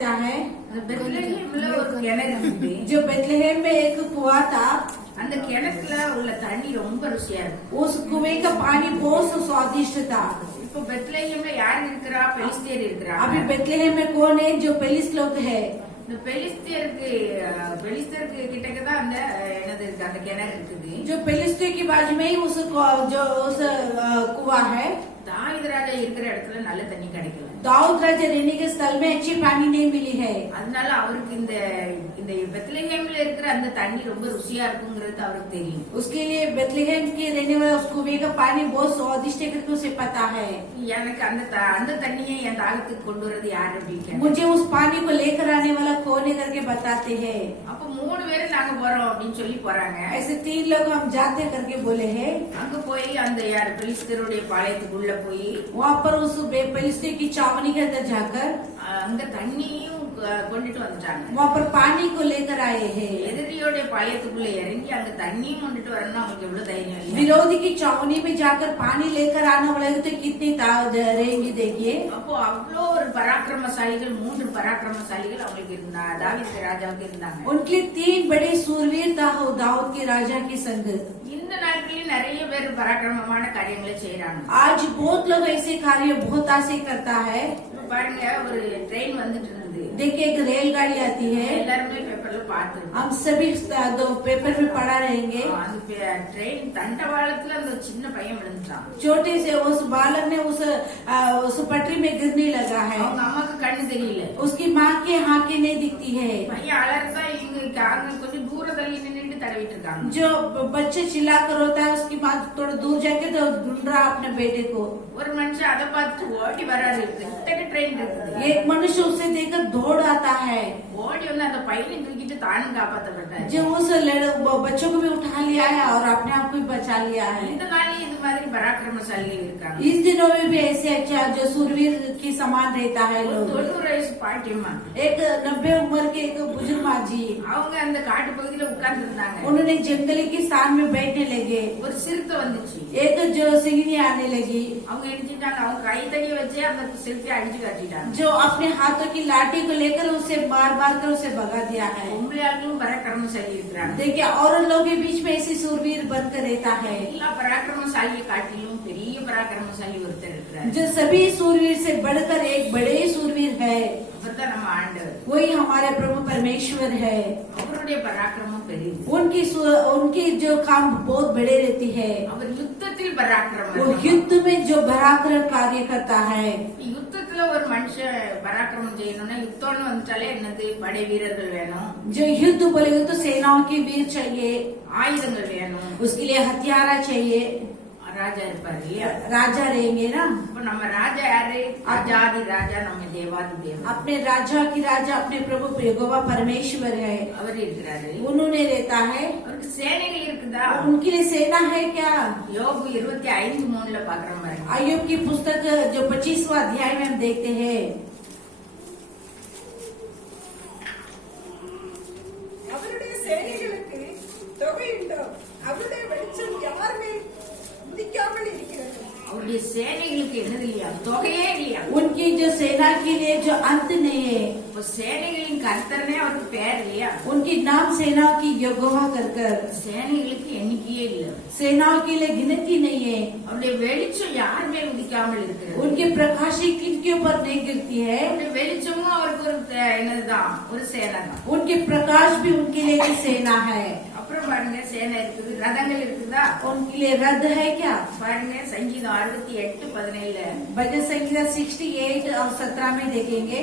क्या है பெத்லஹேம்ல ஒரு கிணறு இருக்கு. जो बेथलेहम में एक कुआं था। அந்த கிணத்துல உள்ள தண்ணி ரொம்ப ருசியா இருக்கு. उस कुएं का पानी बहुत स्वादिष्ट था। இப்போ பெத்லஹேம்ல யார் இருக்கிறா? பெலிஸ்தியர் இருக்கிறா. अभी बेथलेहम में कौन है? जो पेलिस लोग है। இந்த பெலிஸ்தியருக்கு கிட்டக்கதான் அந்த என்னது இருக்கு, அந்த கிணறு இருக்குது. जो पेलिस्तीर की बाजू में ही उस कुआं है। தாவீது ராஜா இருக்கிற இடத்துல நல்ல தண்ணி கிடைக்கல. दाऊद राजा रहने के स्थल में अच्छी पानी नहीं मिली है। அதனால அவருக்கு இந்த இந்த பெத்லஹேம்ல இருக்கிற அந்த தண்ணி ரொம்ப ருசியா இருக்குங்கிறது அவருக்கு தெரியும். उसके लिए बेथलेहम के रहने वाला उस कुएं का पानी बहुत स्वादिष्ट है करके उसे पता है। எனக்கு அந்த தண்ணியை என் தாகத்துக்கு கொண்டு வரது யாரு அப்படின்னு मुझे उस पानी को लेकर आने वाला कौन है करके बताते हैं। அப்ப 3 பேரும் நாங்க போறோம் அப்படின்னு சொல்லி போறாங்க. ऐसे 3 लोग हम जाते करके बोले हैं। அங்க போய் அந்த யார் பெலிஸ்தருடைய பாளையத்துக்குள்ள போய் वहाँ पर उस पेलिस्तीर की छावनी के अंदर जाकर அங்க தண்ணியும் கொண்டுட்டு வந்துட்டாங்க. वहाँ पर पानी को लेकर आए हैं। எதிரியோட பாளையத்துக்குள்ள இறங்கி அங்க தண்ணியும் கொண்டுட்டு வரணும். அவங்களுக்கு எவ்வளவு தைரியம் இல்லை. विरोधी की छावनी में जाकर पानी लेकर आने वाले तो कितनी रहेंगी देखिए। அப்போ அவ்வளோ ஒரு பராக்கிரமசாலிகள் 3 பராக்கிரமசாலிகள் அவங்களுக்கு இருந்தாங்க. தாவீது ராஜாவுக்கு இருந்தாங்க. उनके 3 बड़े सूरवीर था दाऊद के राजा की संग। இந்த நாட்களில் நிறைய பேர் பராக்கிரமமான காரியங்களை செய்யறாங்க. आज बहुत लोग ऐसे कार्य बहुत ऐसे करता है। பாருங்க, ஒரு ட்ரெயின் வந்துட்டு இருந்தது. देखिए एक रेलगाड़ी आती है। எல்லாருமே பேப்பர்ல பார்த்துருக்கோம். हम सभी दो पेपर में पढ़ा रहेंगे। அந்த ட்ரெயின் தண்டவாளத்துல அந்த சின்ன பையன் விழுந்துட்டான். छोटे से उस बालक ने उस पटरी में गिरने लगा है। அவங்க அம்மாக்கு கண்ணு தெரியல. उसकी माँ की आंखें नहीं दिखती है। பையன் அலர்த்தா இங்க அங்க கொஞ்சம் தூர தள்ளி நின்னுட்டு தடவிட்டு இருக்காங்க. जो बच्चे चिल्लाकर रोता है उसकी माँ थोड़ा दूर जाके तो ढूंढ रहा अपने बेटे को। ஒரு மனுஷன் அதை பார்த்து ஓடி வராரு. இத்தனை ட்ரெயின் இருக்குது. एक मनुष्य उसे देखकर दौड़ आता है। ஓடி வந்து அந்த பையனை தூக்கிட்டு தானும் காப்பாற்றப்பட்டார். जो उस बच्चों को भी उठा लिया है और अपने आप को भी बचा लिया है। இந்த நாளில் இது மாதிரி பராக்கிரமசாலிகள் இருக்காங்க. इस दिनों में भी ऐसे अच्छा जो सूरवीर की समान रहता है लोग। 90 வயசு பாட்டியம்மா, एक 90 उम्र के एक बुजुर्ग माँ जी, அவங்க அந்த காட்டு பகுதியில உட்கார்ந்து இருந்தாங்க. उन्होंने जंगली के स्थान में बैठने लगे। ஒரு சிறுத்தை வந்துச்சு. एक जो सिंगनी आने लगी, அவங்க நினைச்சிட்டாங்க, அவங்க கைத்தடியை வச்சு அந்த சிறுத்தையை அடிச்சு காட்டிட்டாங்க. जो अपने हाथों की लाठी को लेकर उसे मार मार कर उसे भगा दिया है। பொம்பளையாளும் பராக்கிரமசாலி இருக்கிறாங்க. देखिए और लोगों के बीच में ऐसे सूरवीर बनकर रहता है। எல்லா பராக்கிரமசாலியை காட்டிலும் பெரிய பராக்கிரமசாலி ஒருத்தர் இருக்கிறார். जो सभी सूरवीर से बढ़कर एक बड़े सूरवीर है, அவர்தான் நம்ம ஆண்டவர். वही हमारे प्रभु परमेश्वर है। அவருடைய பராக்கிரமம் பெரியது. उनकी जो काम बहुत बड़े रहती है। அவர் யுத்தத்தில் பராக்கிரமம். वो युद्ध में जो पराक्रम कार्य करता है। யுத்தத்துல ஒரு மனுஷன் பராக்கிரமம் செய்யணும்னா யுத்தம்னு வந்துட்டாலே என்னது, படை வீரர்கள் வேணும். जो युद्ध बोलेंगे तो सेनाओं के वीर चाहिए, ஆயுதங்கள் வேணும். उसके लिए हथियारा चाहिए, ராஜா இருப்பாரு இல்லையா? राजा रहेंगे ना। இப்ப நம்ம ராஜா யாரு? ஆஜாதி ராஜா, நம்ம தேவாதி தேவன். अपने राजा की राजा अपने प्रभु यहोवा परमेश्वर है। அவர் இருக்கிறாரு. उन्होंने रहता है। அவருக்கு சேனைகள் இருக்குதா? उनके लिए सेना है क्या? யோபு 25:3 பாக்குறோம் பாருங்க. अय्यूब की पुस्तक जो 25वां अध्याय में हम देखते हैं। அவருடைய சேனைகளுக்கு தொகையுண்டோ? அவருடைய வெளிச்சம் யார் மேல் உதிக்காமல் இருக்கிறது? அவருடைய சேனைகளுக்கு என்னது இல்லையா? தொகையே இல்லையா? उनकी जो सेना के लिए जो अंत नहीं है। இப்ப சேனைகளின் கர்த்தர்னே அவருக்கு பேர் இல்லையா? उनकी नाम सेनाओं की यहोवा कर சேனைகளுக்கு எண்ணிக்கையே இல்ல. सेनाओं के लिए गिनती नहीं है। அவருடைய வெளிச்சம் யார் மேல் உதிக்காமல் இருக்கிறது? उनकी प्रकाशी किनके ऊपर नहीं गिरती है। அவருடைய வெளிச்சமும் அவருக்கு ஒரு என்னதுதான், ஒரு சேனை தான். उनके प्रकाश भी उनके लिए एक सेना है। அப்புறம் பாருங்க, சேனை இருக்குது, ரதங்கள் இருக்குதா? उनके लिए रथ है क्या? பாருங்க, சங்கீதம் 68:17 भजन संहिता 68 और 17 में देखेंगे।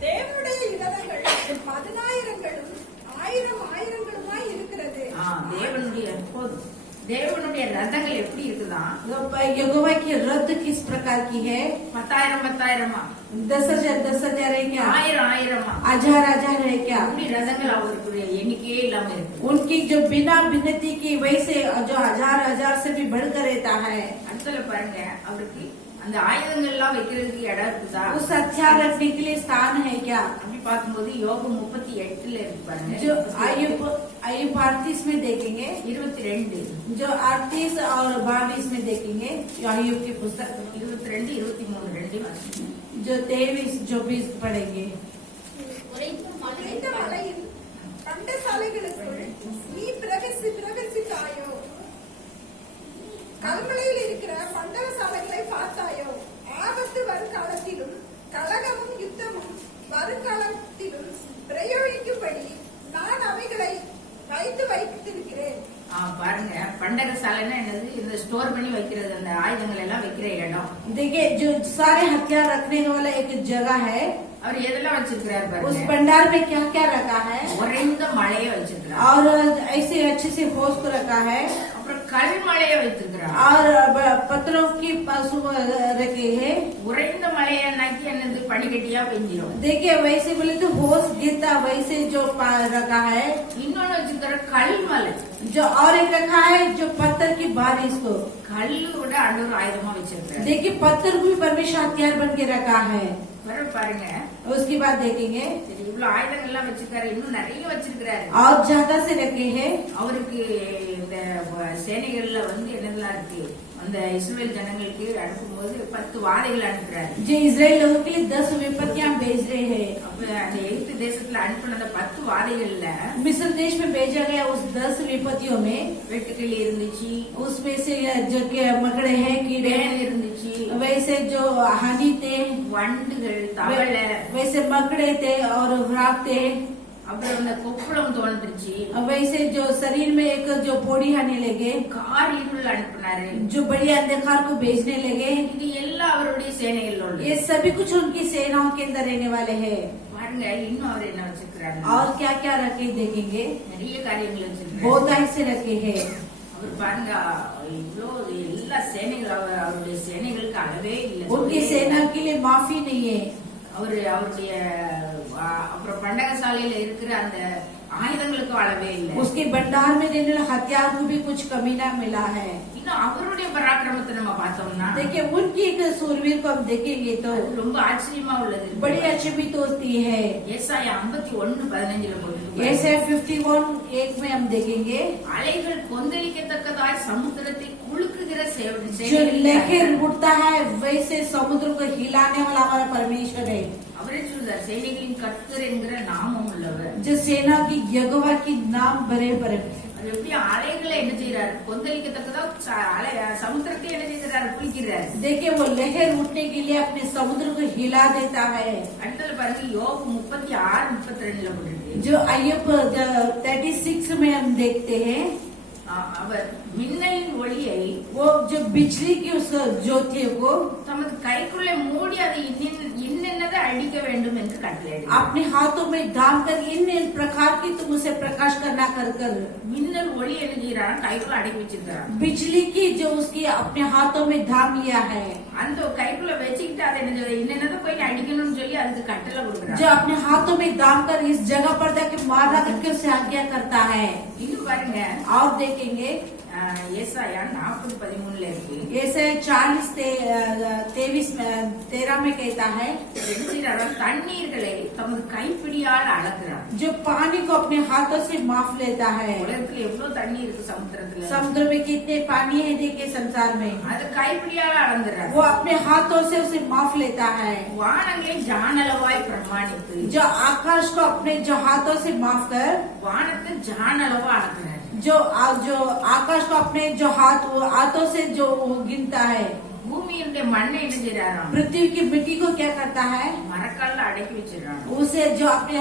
தேவனுடைய இரதங்கள் 10,000ங்களும் 1000,000ங்களுமாய் இருக்கிறது. தேவனுடைய ரதங்கள் எப்படி இருக்குதான்? यहोवा की रथ किस प्रकार की है? 10,000 10,000 है क्या? 1000 हजार है क्या? அப்படி ரதங்கள் அவருக்கு எண்ணிக்கையே இல்லாம இருக்கு. उनकी जो बिना विनती की वैसे जो हजार से भी बढ़कर रहता है। அடுத்தல பாருங்க, அவருக்கு அந்த ஆயுதங்கள் எல்லாம் வைக்கிறதுக்கு இடம் இருக்குதா? उस हथियार रखने के लिए स्थान है क्या? அப்படி பார்க்கும்போது யோபு 38 இருக்கு பாருங்க. जो अय्यूब 38 में देखेंगे, 22 जो 38 और 22 में देखेंगे, अय्यूब की पुस्तक 22, 23 2 जो 23-24 पढ़ेंगे। இந்த மலையின் பண்டசாலைகளுக்குள் நீ பிரவேசித்தாயோ? கல்மலையில் இருக்கிற பண்டகசாலைகளை பார்த்தாயோ? ஆபத்து வருங்காலத்திலும் கலகமும் யுத்தமும் வருங்காலத்திலும் பிரயோகிக்கும்படி நான் அவைகளை வைத்திருக்கிறேன். பாருங்க, பண்டகசாலைன்னா என்னது? இந்த ஸ்டோர் பண்ணி வைக்கிறது, அந்த ஆயுதங்கள் எல்லாம் வைக்கிற இடம். देखिए जो सारे हथियार रखने वाला एक जगह है, அவர் எதெல்லாம் வச்சிருக்கிறாரு उस பாருங்க. भंडार में क्या क्या रखा है உறைந்த மழையை வச்சிருக்கிறார், और ऐसे अच्छे से होश को रखा है, அப்புறம் கல் மழையை வைத்திருக்கிறார். और पत्थरों की पशु रखे है। உறைந்த மழையன்னாக்கி என்னது? பனிக்கட்டியா பெஞ்சிடும். देखिए वैसे बोले तो होश गिरता, वैसे जो रखा है। இன்னொன்னு வச்சிருக்கிற கல் மலை, जो और एक रखा है जो पत्थर की बारिश को। கல்லு விட ஆண்டவர் ஆயுதமா வச்சிருக்கிறார். देखिए पत्थर को भी परमेश्वर हथियार बन के रखा है। பிறகு பாருங்க, उसकी बात देखेंगे, சரி, இவ்வளவு ஆயுதங்கள் எல்லாம் வச்சிருக்காரு, இன்னும் நிறைய வச்சிருக்கிறாரு. और ज्यादा से रखे हैं। அவருக்கு இந்த சேனைகள்ல வந்து என்னெல்லாம் இருக்கு? அந்த இஸ்ரேல் ஜனங்களுக்கு அனுப்பும்போது 10 வாதைகள் அனுப்புறாரு. जो इजराइल लोगों के लिए 10 विपत्तियां भेज रहे हैं। அப்ப அந்த எகிப்து தேசத்துல அனுப்பின அந்த 10 வாதைகள்ல मिस्र देश में भेजा गया उस 10 विपत्तियों में, வெட்டுக்கிளி இருந்துச்சு, उसमें से जो के मकड़े हैं, कीड़े பேன் हैं, இருந்துச்சு, वैसे जो हानि थे, வண்டுகள், தவளை, वैसे मकड़े थे और व्राक थे, அப்புறம் அந்த கொப்புளம் தோன்றுச்சு, वैसे जो शरीर में एक जो पोड़ी आने लगे, காரிருள் அனுப்பினாரு. जो बड़ी अंधकार को भेजने लगे। இது எல்லாம் அவருடைய சேனைகள் உள்ளது. ये सभी कुछ उनकी सेनाओं के अंदर रहने वाले हैं। பாருங்க, இன்னும் அவர் என்ன வச்சிருக்கிறாரு? और क्या क्या रखे देखेंगे, நிறைய காரியங்கள் வச்சிருக்கிறாரு. बहुत ऐसे रखे हैं। அவர் பாருங்க, இவ்வளோ எல்லா சேனைகள், அவருடைய சேனைகளுக்கு அளவே இல்லை. उनकी सेना के लिए माफी नहीं है। அவருடைய அப்புறம் பண்டகசாலையில இருக்கிற அந்த ஆயுதங்களுக்கு அளவே இல்லை. उसके भंडार में रहने वाले हथियार को भी कुछ कमी ना मिला है। இன்னும் அவருடைய பராக்கிரமத்தை நம்ம பார்த்தோம்னா, देखिए उनकी एक सूरवीर को हम देखेंगे तो அது ரொம்ப ஆச்சரியமா உள்ளது. बड़ी अचंभित होती है। ஏசாயா 51:15 போட்டு, ऐसे 51:1 में हम देखेंगे, அலைகள் கொந்தளிக்கத்தக்கதாய் சமுத்திரத்தை குலுக்குகிற जो लहर उठता है वैसे समुद्र को हिलाने वाला हमारा परमेश्वर है। அவரே சொல்றார், சேனைகளின் கர்த்தர் என்கிற நாமம் உள்ளவர். जो सेना की यहोवा की नाम बड़े बड़े। அது எப்படி அலைகளை என்ன செய்யறாரு? கொந்தளிக்கத்தக்கதா சமுத்திரத்தை என்ன செய்யறாரு? குளிக்கிறார். देखिए वो लहर उठने के लिए अपने समुद्र को हिला देता है। அடுத்தது பாருங்க, யோபு 36:32 போட்டிருக்கு. जो अय्यूब 36 में हम देखते हैं, அவர் மின்னலின் ஒளியை वो जो बिजली की उस ज्योतियों को தமது கைக்குள்ளே மூடி அதை இன்னென்னதை அடிக்க வேண்டும் என்று கட்டளையிட்டார். अपने हाथों में धाम कर इन प्रकार की तुम उसे प्रकाश करना कर कर। மின்னல் ஒளி என்ன செய்யறான்? கைக்குள்ள அடக்கி வச்சிருக்கிறான். बिजली की जो उसकी अपने हाथों में धाम लिया है, அந்த கைக்குள்ள வச்சுக்கிட்டு அதை இன்னென்னதை போய் அடிக்கணும்னு சொல்லி அதுக்கு கட்டளை கொடுக்குறான். जो अपने हाथों में धाम कर इस जगह पर जाके मारना करके उसे आज्ञा करता है। இன்னும் பாருங்க, और देखेंगे ஏசாயா 40:13 இருக்கு. ऐसे 40:23 में कहता है, என்ன செய்யறாரு? தண்ணீர்களை தமது கைப்பிடியால் அளக்கிறார். जो पानी को अपने हाथों से माप लेता है। உலகத்துல எவ்வளவு தண்ணி இருக்கு சமுத்திரத்துல, समुद्र में कितने पानी है देखिए संसार में, அது கைப்பிடியால அளந்துறார். वो अपने हाथों से उसे माप लेता है। வானங்களை ஜானளவாய் பிரமாணித்து, जो आकाश को अपने जो हाथों से माप कर, வானத்தை ஜானளவா அளக்கிறார். जो आकाश को अपने जो हाथों से जो गिनता है। பூமியினுடைய மண்ணை என்ன செய்யறாராம்? पृथ्वी की मिट्टी को क्या करता है, மரக்கால்ல அடக்கி வச்சிடறான். उसे जो अपने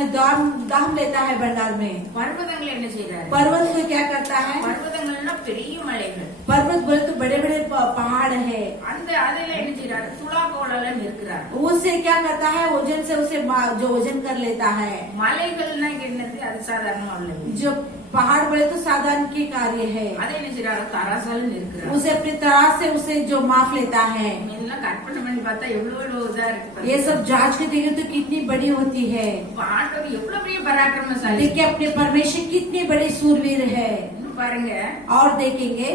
दाम लेता है भंडार में। பர்வதங்களை என்ன செய்யறாரு? पर्वत को क्या करता है, பர்வதங்கள்னா பெரிய மலைகள். पर्वत बोले तो बड़े बड़े पहाड़ है, அந்த அதுல என்ன செய்யறாரு? துலாக்கோடல நிற்கிறார். उसे क्या करता है, वजन से उसे जो वजन कर लेता है। மலைகள்னா என்னது? அது சாதாரணமா உள்ளது. जो पहाड़ बोले तो साधारण की कार्य है, அதை என்ன செய்யறாரு? தராசால நிற்கிறார். उसे अपने तराज से उसे जो माप लेता है। இதெல்லாம் கற்பனை பண்ணி பார்த்தா எவ்வளவு இதா இருக்கு. ये सब जांच के देखे तो कितनी बड़ी होती है। ஆண்டவர் எவ்வளவு பெரிய பராக்கிரமசாலி. देखिए अपने परमेश्वर कितने बड़े सूरवीर है। இன்னும் பாருங்க, और देखेंगे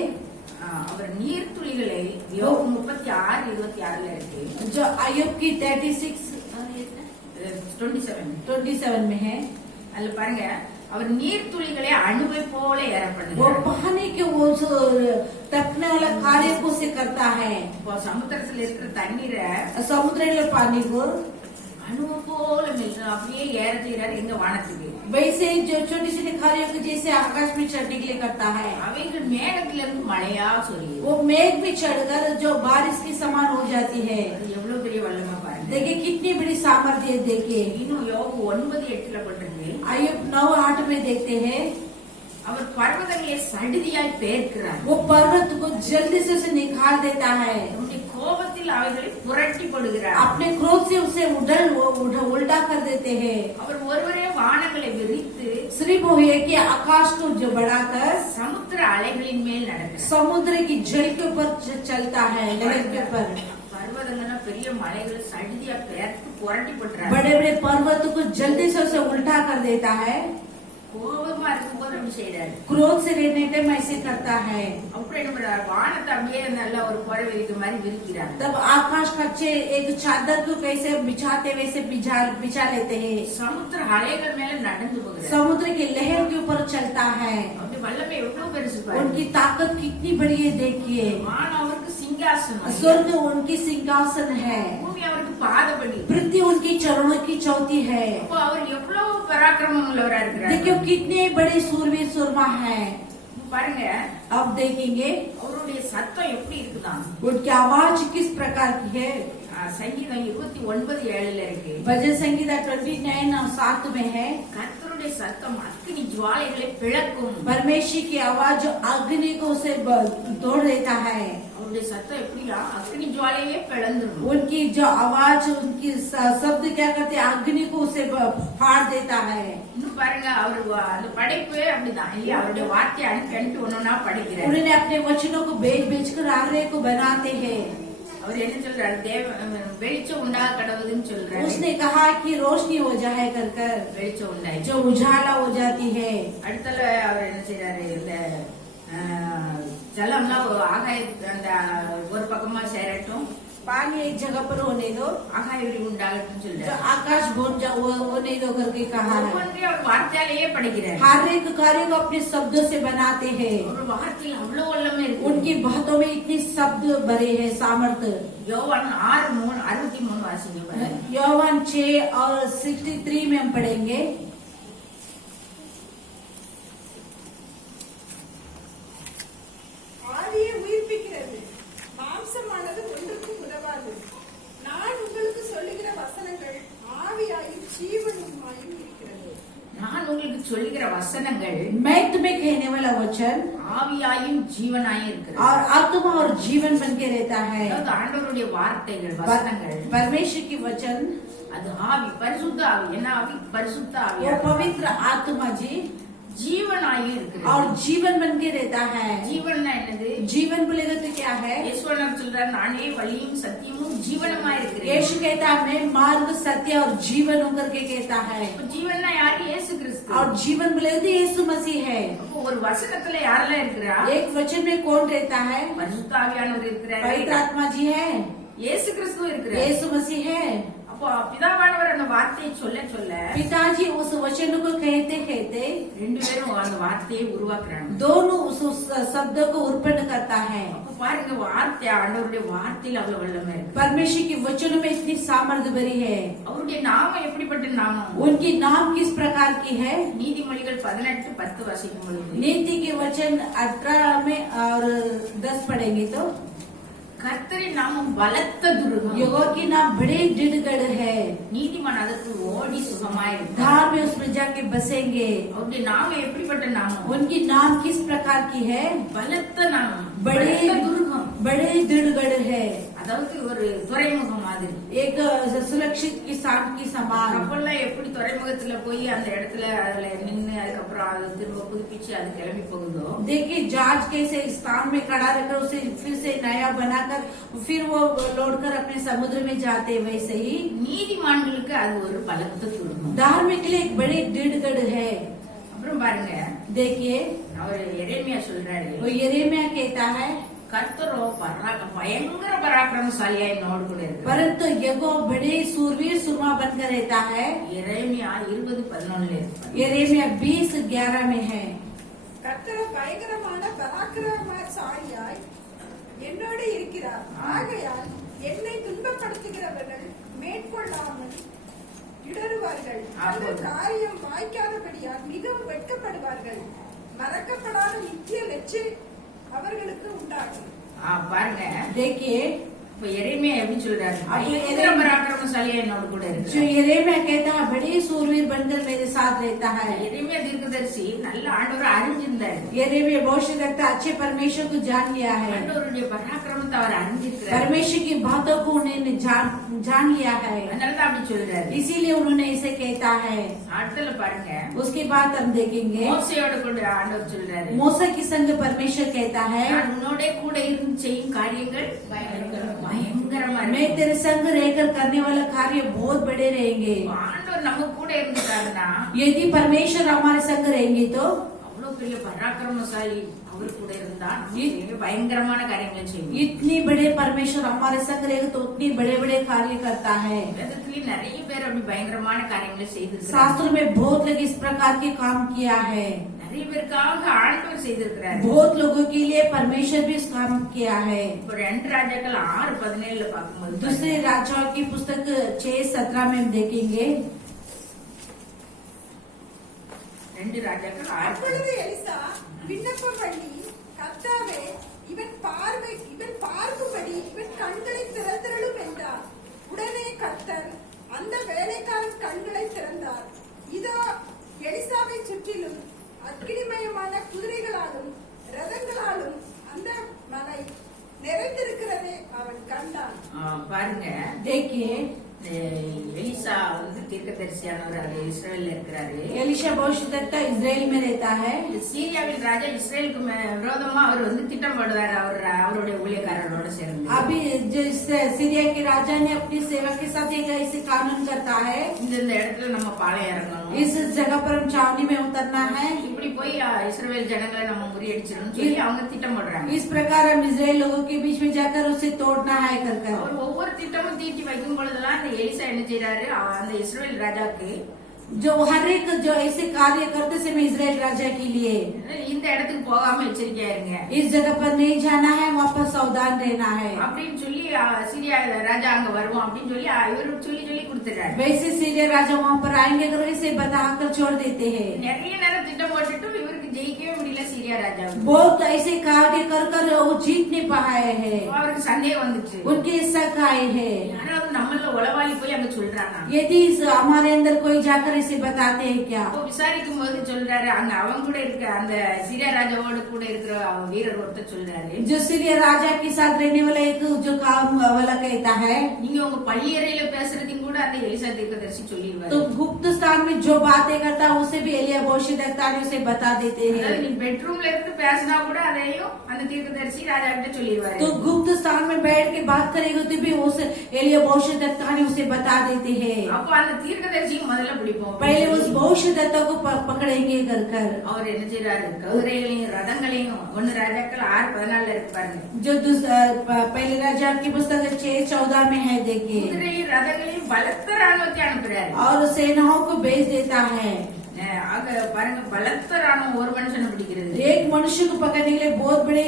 அவர் நீர்த்துளிகளை யோபு 36:26 இருக்கு. जो अय्यूब की 36 27 27 में है, அதுல பாருங்க, அவர் நீர்த்துளிகளை அணுவை போல ஏற वो பண்ணுகிறார். पानी के वो जो टपकने वाला कार्य को से करता है। இப்போ சமுத்திரத்துல இருக்கிற தண்ணீரை समुद्र के पानी को அணுவை போல மில்லும் அப்படியே ஏற செய்யறாரு எங்க வானத்துக்கு. वैसे जो छोटी छोटी कार्यों को जैसे आकाश में चढ़ने के लिए करता है, அவைகள் மேகத்துல இருந்து மழையா சொல்லியது. वो मेघ में चढ़कर जो बारिश के समान हो जाती है। அது எவ்வளவு பெரிய வல்லமை பாருங்க. देखिए कितनी बड़ी सामर्थ्य है। देखिए இன்னும் யோபு 9:8 போட்டிருக்கு. आयुब 9:8 में देखते हैं, அவர் பர்வதங்களை சடுதியாய் பெயர்க்கிறார். वो पर्वत को जल्दी से उसे निकाल देता है। நம்முடைய கோபத்தில் அவைகளை புரட்டி போடுகிறார். अपने क्रोध से उसे उल्टा कर देते हैं। அவர் ஒருவரே வானங்களை விரித்து सिर्फ वो है कि आकाश को जो बढ़ाकर சமுத்திர அலைகளின் மேல் நடக்கிறார். समुद्र की जल के ऊपर चलता है, लहर के ऊपर। பர்வதங்கன்னா பெரிய மலைகளை சடுதியா பெயர்த்து புரட்டி போட்டுறாரு. बड़े बड़े पर्वत को जल्दी से उसे उल्टा कर देता है। கோபமா இருக்கும்போது அப்படி செய்யறாரு. क्रोध से रहने टाइम ऐसे करता है। அப்புறம் என்ன பண்றாரு, வானத்தை அப்படியே நல்ல ஒரு புடவை விரிக்கிற மாதிரி விரிக்கிறார். तब आकाश कच्चे एक चादर को कैसे बिछाते वैसे बिछा लेते हैं। சமுத்திர அலைகள் மேல நடந்து போகிறார். समुद्र की लहर के ऊपर चलता है। அப்படி வல்லமை எவ்வளவு பெருசு பாருங்க. उनकी ताकत कितनी बड़ी है देखिए। வானம் அவருக்கு சிங்காசனம், स्वर्ग उनकी सिंहासन है, பூமி அவருக்கு பாதபடி. पृथ्वी उनकी चरणों की चौथी है। அப்போ அவர் எவ்வளவு பராக்கிரமம் உள்ளவரா இருக்கிறார். देखिए कितने बड़े सूरवीर सुरमा है। பாருங்க, अब देखेंगे அவருடைய சத்தம் எப்படி இருக்குதான். उनकी आवाज किस प्रकार की है। சங்கீதம் 29:7 இருக்கு. भजन संगीता 29:7 में है, கர்த்தருடைய சத்தம் அக்கினி ஜுவாலைகளை பிளக்கும். परमेश्वर की आवाज अग्नि को उसे तोड़ देता है। அவருடைய சத்தம் எப்படியா அக்கினி ஜுவாலையே பிளந்துரும். उनकी जो आवाज उनकी शब्द क्या करते हैं, अग्नि को उसे फाड़ देता है। இன்னும் பாருங்க, அவரு அந்த படைப்பு அப்படிதான் இல்லையா, அவருடைய வார்த்தையை அனுப்பி அனுப்பி ஒன்னொன்னா படைக்கிறார். उन्होंने अपने वचनों को बेच कर आर्य को बनाते हैं। அவர் என்ன சொல்றாரு, வெளிச்சம் உண்டா கடவுதுன்னு சொல்றாரு. उसने कहा कि रोशनी हो जाए कर कर, வெளிச்சம் உண்டாய். जो उजाला हो जाती है। அடுத்தல அவர் என்ன செய்யறாரு, இந்த ஜலம்லாம் ஆகாய அந்த ஒரு பக்கமா சேரட்டும், पानी एक जगह पर होने दो, ஆகாய விரிவு உண்டாகட்டும் जो சொல்றாரு. आकाश होने दो करके कहा है। ஒவ்வொன்றையும் அவர் வார்த்தையாலேயே படைக்கிறார். हर एक कार्य को अपने शब्दों से बनाते हैं। ஒரு வார்த்தையில் அவ்வளவு வல்லமை இருக்கு. उनकी बातों में इतने शब्द भरे हैं, सामर्थ्य। யோவான் 6:63 வாசிங்க பாருங்க. यौवान 6 और 63 में हम पढ़ेंगे। ஆவியை உயிர்ப்பிக்கிறது, மாம்சமானது ஒன்றுக்கும் உதவாது. நான் உங்களுக்கு சொல்லுகிற வசனங்கள் ஆவியாயும் ஜீவனுமாயும் இருக்கிறது. நான் உங்களுக்கு சொல்லுகிற வசனங்கள் मैं तुम्हें कहने वाला वचन ஆவியாயும் ஜீவனாயும் இருக்கிறது. और आत्मा और जीवन बन के रहता है। அதாவது ஆண்டவருடைய வார்த்தைகள் வசனங்கள் परमेश्वर की वचन அது ஆவி, பரிசுத்த ஆவி. என்ன ஆவி? பரிசுத்த ஆவி. वो पवित्र आत्मा जी ஜீவனாயும் இருக்கிறது. और जीवन बन के रहता है। ஜீவன்னா என்னது? जीवन बोलेगा तो क्या है? ஈஸ்வரன் சொல்றார், நானே வழியும் சத்தியமும் ஜீவனுமா இருக்கிறேன். यीशु कहता है मैं मार्ग सत्य और जीवन होकर के कहता है। ஜீவன்னா யாரு? இயேசு கிறிஸ்து. और जीवन बोलेगा तो यीशु मसीह है। அப்போ ஒரு வசனத்துல யாரெல்லாம் இருக்கிறா? एक वचन में कौन रहता है? பரிசுத்த ஆவியானவர் இருக்கிறார், पवित्र आत्मा जी है, இயேசு கிறிஸ்து இருக்கிறார். यीशु मसीह है। அப்போ பிதாவானவர் அந்த வார்த்தையை சொல்ல சொல்ல पिताजी उस वचन को कहते कहते ரெண்டு பேரும் அந்த வார்த்தையை உருவாக்குறாங்க. दोनों उस शब्द को उत्पन्न करता है। அப்ப பாருங்க, வார்த்தை, ஆண்டவருடைய வார்த்தையில் அவ்வளவு வல்லமை இருக்கு. परमेश्वर के वचनों में इतनी सामर्थ्य भरी है। அவருடைய நாமம் எப்படிப்பட்ட நாமம்? उनकी नाम किस प्रकार की है? நீதிமொழிகள் 18:10 வாசிக்கும் பொழுது नीति के वचन 18 में और 10 पढ़ेंगे तो கர்த்தரின் நாமம் பலத்த துருகம். यहोवा की नाम बड़े दृढ़गढ़ है, நீதிமான் அதற்கு ஓடி சுகமாயிருக்கும். धार में उसमें जाके बसेंगे। அவருடைய நாமம் எப்படிப்பட்ட நாமம்? उनकी नाम किस प्रकार की है? பலத்த நாமம், बड़े பலத்த துருகம். बड़े दृढ़गढ़ है, அதாவது ஒரு துறைமுகம் மாதிரி. एक सुरक्षित किसान की समान। கப்பல்லாம் எப்படி துறைமுகத்துல போய் அந்த இடத்துல அதுல நின்று அதுக்கப்புறம் அது திரும்ப புதுப்பிச்சு அது கிளம்பி போகுதோ, देखिए जहाज कैसे स्थान में खड़ा रहकर उसे फिर से नया बनाकर फिर वो लौट कर अपने समुद्र में जाते, वैसे ही நீதிமான்களுக்கு அது ஒரு பலத்த துருகம். धार्मिक के लिए एक बड़े दृढ़गढ़ है। அப்புறம் பாருங்க, देखिए அவர் எரேமியா சொல்றாரு, वो यिर्मयाह कहता है, கர்த்தரோ பயங்கர பராக்கிரமசாலியா என்னோடு கூட இருக்கிறார். परंतु यहोवा बड़े सूरवीर सुरमा बनकर रहता है। எரேமியா 20:11 இருக்கு. यिर्मयाह 20:11 में है। கர்த்தர் பயங்கரமான பராக்கிரமசாலியாய் என்னோடு இருக்கிறார். ஆகையால் என்னை துன்பப்படுத்துகிறவர்கள் மேற்கொள்ளாமல் இடறுவார்கள். அந்த காரியம் வாய்க்காதபடியால் மிகவும் வெட்கப்படுவார்கள். மறக்கப்படாத நித்திய லட்சை அவர்களுக்கு உண்டாகும். பாருங்க, देखिए இப்ப எரேமியா எப்படி சொல்றாரு? பராக்கிரமசாலியா என்னோட கூட இருக்கு. जो यिर्मयाह कहता है बड़ी सूरवीर बनकर मेरे साथ रहता है। எரேமியா தீர்க்கதரிசி நல்ல ஆண்டவரை அறிஞ்சிருந்தாரு. यिर्मयाह भविष्यद्वक्ता अच्छे परमेश्वर को जान लिया है। ஆண்டவருடைய பராக்கிரமத்தை அவர் அறிஞ்சிருக்கிறார். परमेश्वर की बातों को उन्होंने जान लिया है, அதனால தான் அப்படி சொல்றாரு. इसीलिए उन्होंने इसे कहता है। அடுத்தல பாருங்க, उसके बाद हम देखेंगे மோசேயோட கூட ஆண்டவர் சொல்றாரு. मूसा के संग परमेश्वर कहता है, நான் உன்னோட கூட இருந்து செய்யும் காரியங்கள் பயங்கரமா मैं तेरे संग रहकर करने वाला कार्य बहुत बड़े रहेंगे। ஆண்டவர் நம்ம கூட இருந்துட்டாருன்னா, यदि परमेश्वर हमारे संग रहेंगे तो அவ்வளவு பெரிய பராக்கிரமசாலி அவர் கூட இருந்தா நமக்கு பயங்கரமான காரியங்களை செய்யும். इतनी बड़े परमेश्वर हमारे संग रहेगा तो उतनी बड़े बड़े कार्य करता है। வேதத்திலேயே நிறைய பேர் அப்படி பயங்கரமான காரியங்களை செய்திருக்கிறார். शास्त्र में बहुत लोग इस प्रकार के काम किया है। நிறைய பேருக்காக ஆண்டவர் செய்திருக்கிறார். बहुत लोगों के लिए परमेश्वर भी इस काम किया है। இப்போ 2 ராஜாக்கள் 6:17 பார்க்கும்போது दूसरे राजाओं की पुस्तक 6:17 में हम देखेंगे। 2 ராஜாக்கள் 6. அப்பொழுது எலிசா விண்ணப்பம் பண்ணி, கர்த்தாவே, இவன் பார்க்கும்படி இவன் கண்களை திறந்திரளும் என்றார். உடனே கர்த்தர் அந்த வேலைக்காரன் கண்களை திறந்தார். இதோ எலிசாவை சுற்றிலும் அக்கினிமயமான குதிரைகளாலும் ரதங்களாலும் அந்த மலை நிறைந்திருக்கிறதை அவன் கண்டான். பாருங்க, देखिए எலிசா வந்து தீர்க்கதரிசியானவர், அது இஸ்ரேல்ல இருக்கிறாரு. एलिशा भविष्यद्वक्ता इजराइल में रहता है। சீரியாவின் ராஜா இஸ்ரேலுக்கு விரோதமா அவர் வந்து திட்டம் போடுவார், அவருடைய ஊழியக்காரரோட சேர்ந்து. अभी जो सीरिया के राजा ने अपनी सेवा के साथ एक ऐसे कानून करता है, இந்த இடத்துல நம்ம பாளையம் இறங்கணும், इस जगह पर हम छावनी में उतरना है, இப்படி போய் இஸ்ரேல் ஜனங்களை நம்ம முறியடிச்சிடணும் சொல்லி அவங்க திட்டம் போடுறாங்க. इस प्रकार हम इजराइल लोगों के बीच में जाकर उसे तोड़ना है कर அவர் ஒவ்வொரு திட்டமும் தீட்டி வைக்கும் பொழுதெல்லாம் அந்த எலிசா என்ன செய்யறாரு, அந்த இஸ்ரேல் ராஜாக்கு जो हर एक जो ऐसे कार्य करते समय इजराइल राजा के लिए இந்த இடத்துக்கு போகாம எச்சரிக்கையா இருங்க, इस जगह पर नहीं जाना है, वहाँ पर सावधान रहना है அப்படின்னு சொல்லி सीरिया ராஜா அங்க வருவோம் அப்படின்னு சொல்லி இவரு சொல்லி சொல்லி கொடுத்துறாரு. वैसे सीरिया राजा वहाँ पर आएंगे अगर इसे बताकर छोड़ देते हैं। நிறைய நேரம் திட்டம் போட்டுட்டு இவருக்கு ஜெயிக்கவே முடியல सीरिया राजा. बहुत ऐसे कार्य कर वो जीत नहीं पाए हैं, அவருக்கு சந்தேகம் வந்துச்சு, उनके शक आए हैं। யாராவது நம்மள உளவாளி போய் அங்க சொல்றாங்க. यदि हमारे अंदर कोई जाकर इसे बताते हैं क्या? அப்போ விசாரிக்கும் போது சொல்றாரு, அங்க அவங்க கூட இருக்க அந்த सीरिया ராஜாவோட கூட இருக்கிற வீரர் ஒருத்தர் சொல்றாரு, जो सीरिया राजा के साथ रहने वाला एक जो काम वाला कहता है, நீங்க உங்க பள்ளியறையில பேசுறதையும் கூட அந்த எலிசா தீர்க்கதரிசி சொல்லிடுவாரு. तो गुप्त स्थान में जो बातें करता है उसे भी एलिया भविष्यद्वक्ता ने उसे बता देते हैं। அதாவது நீ பெட்ரூம்ல இருந்து பேசினா கூட அதையும் அந்த தீர்க்கதரிசி ராஜா கிட்ட சொல்லிடுவாரு. तो गुप्त स्थान में बैठ के बात करेगा तो भी उस एलिया भविष्यद्वक्ता ने उसे बता देते हैं। அப்போ அந்த தீர்க்கதரிசியும் முதல்ல பிடிப்போம். पहले उस भविष्यद्वक्ता को पकड़ेंगे कर அவர் என்ன செய்யறாரு, குதிரைகளையும் ரதங்களையும் 1 ராஜாக்கள் 6:14 இருக்கு பாருங்க. जो पहले राजा की पुस्तक 6:14 में है, देखिए, குதிரையும் ரதங்களையும் பலத்த ராணுவத்தை அனுப்புறாரு. और सेनाओं को भेज देता है। ஆக பாருங்க, பலத்த ராணுவம் ஒரு மனுஷனை பிடிக்கிறது. एक मनुष्य को पकड़ने के लिए बहुत बड़ी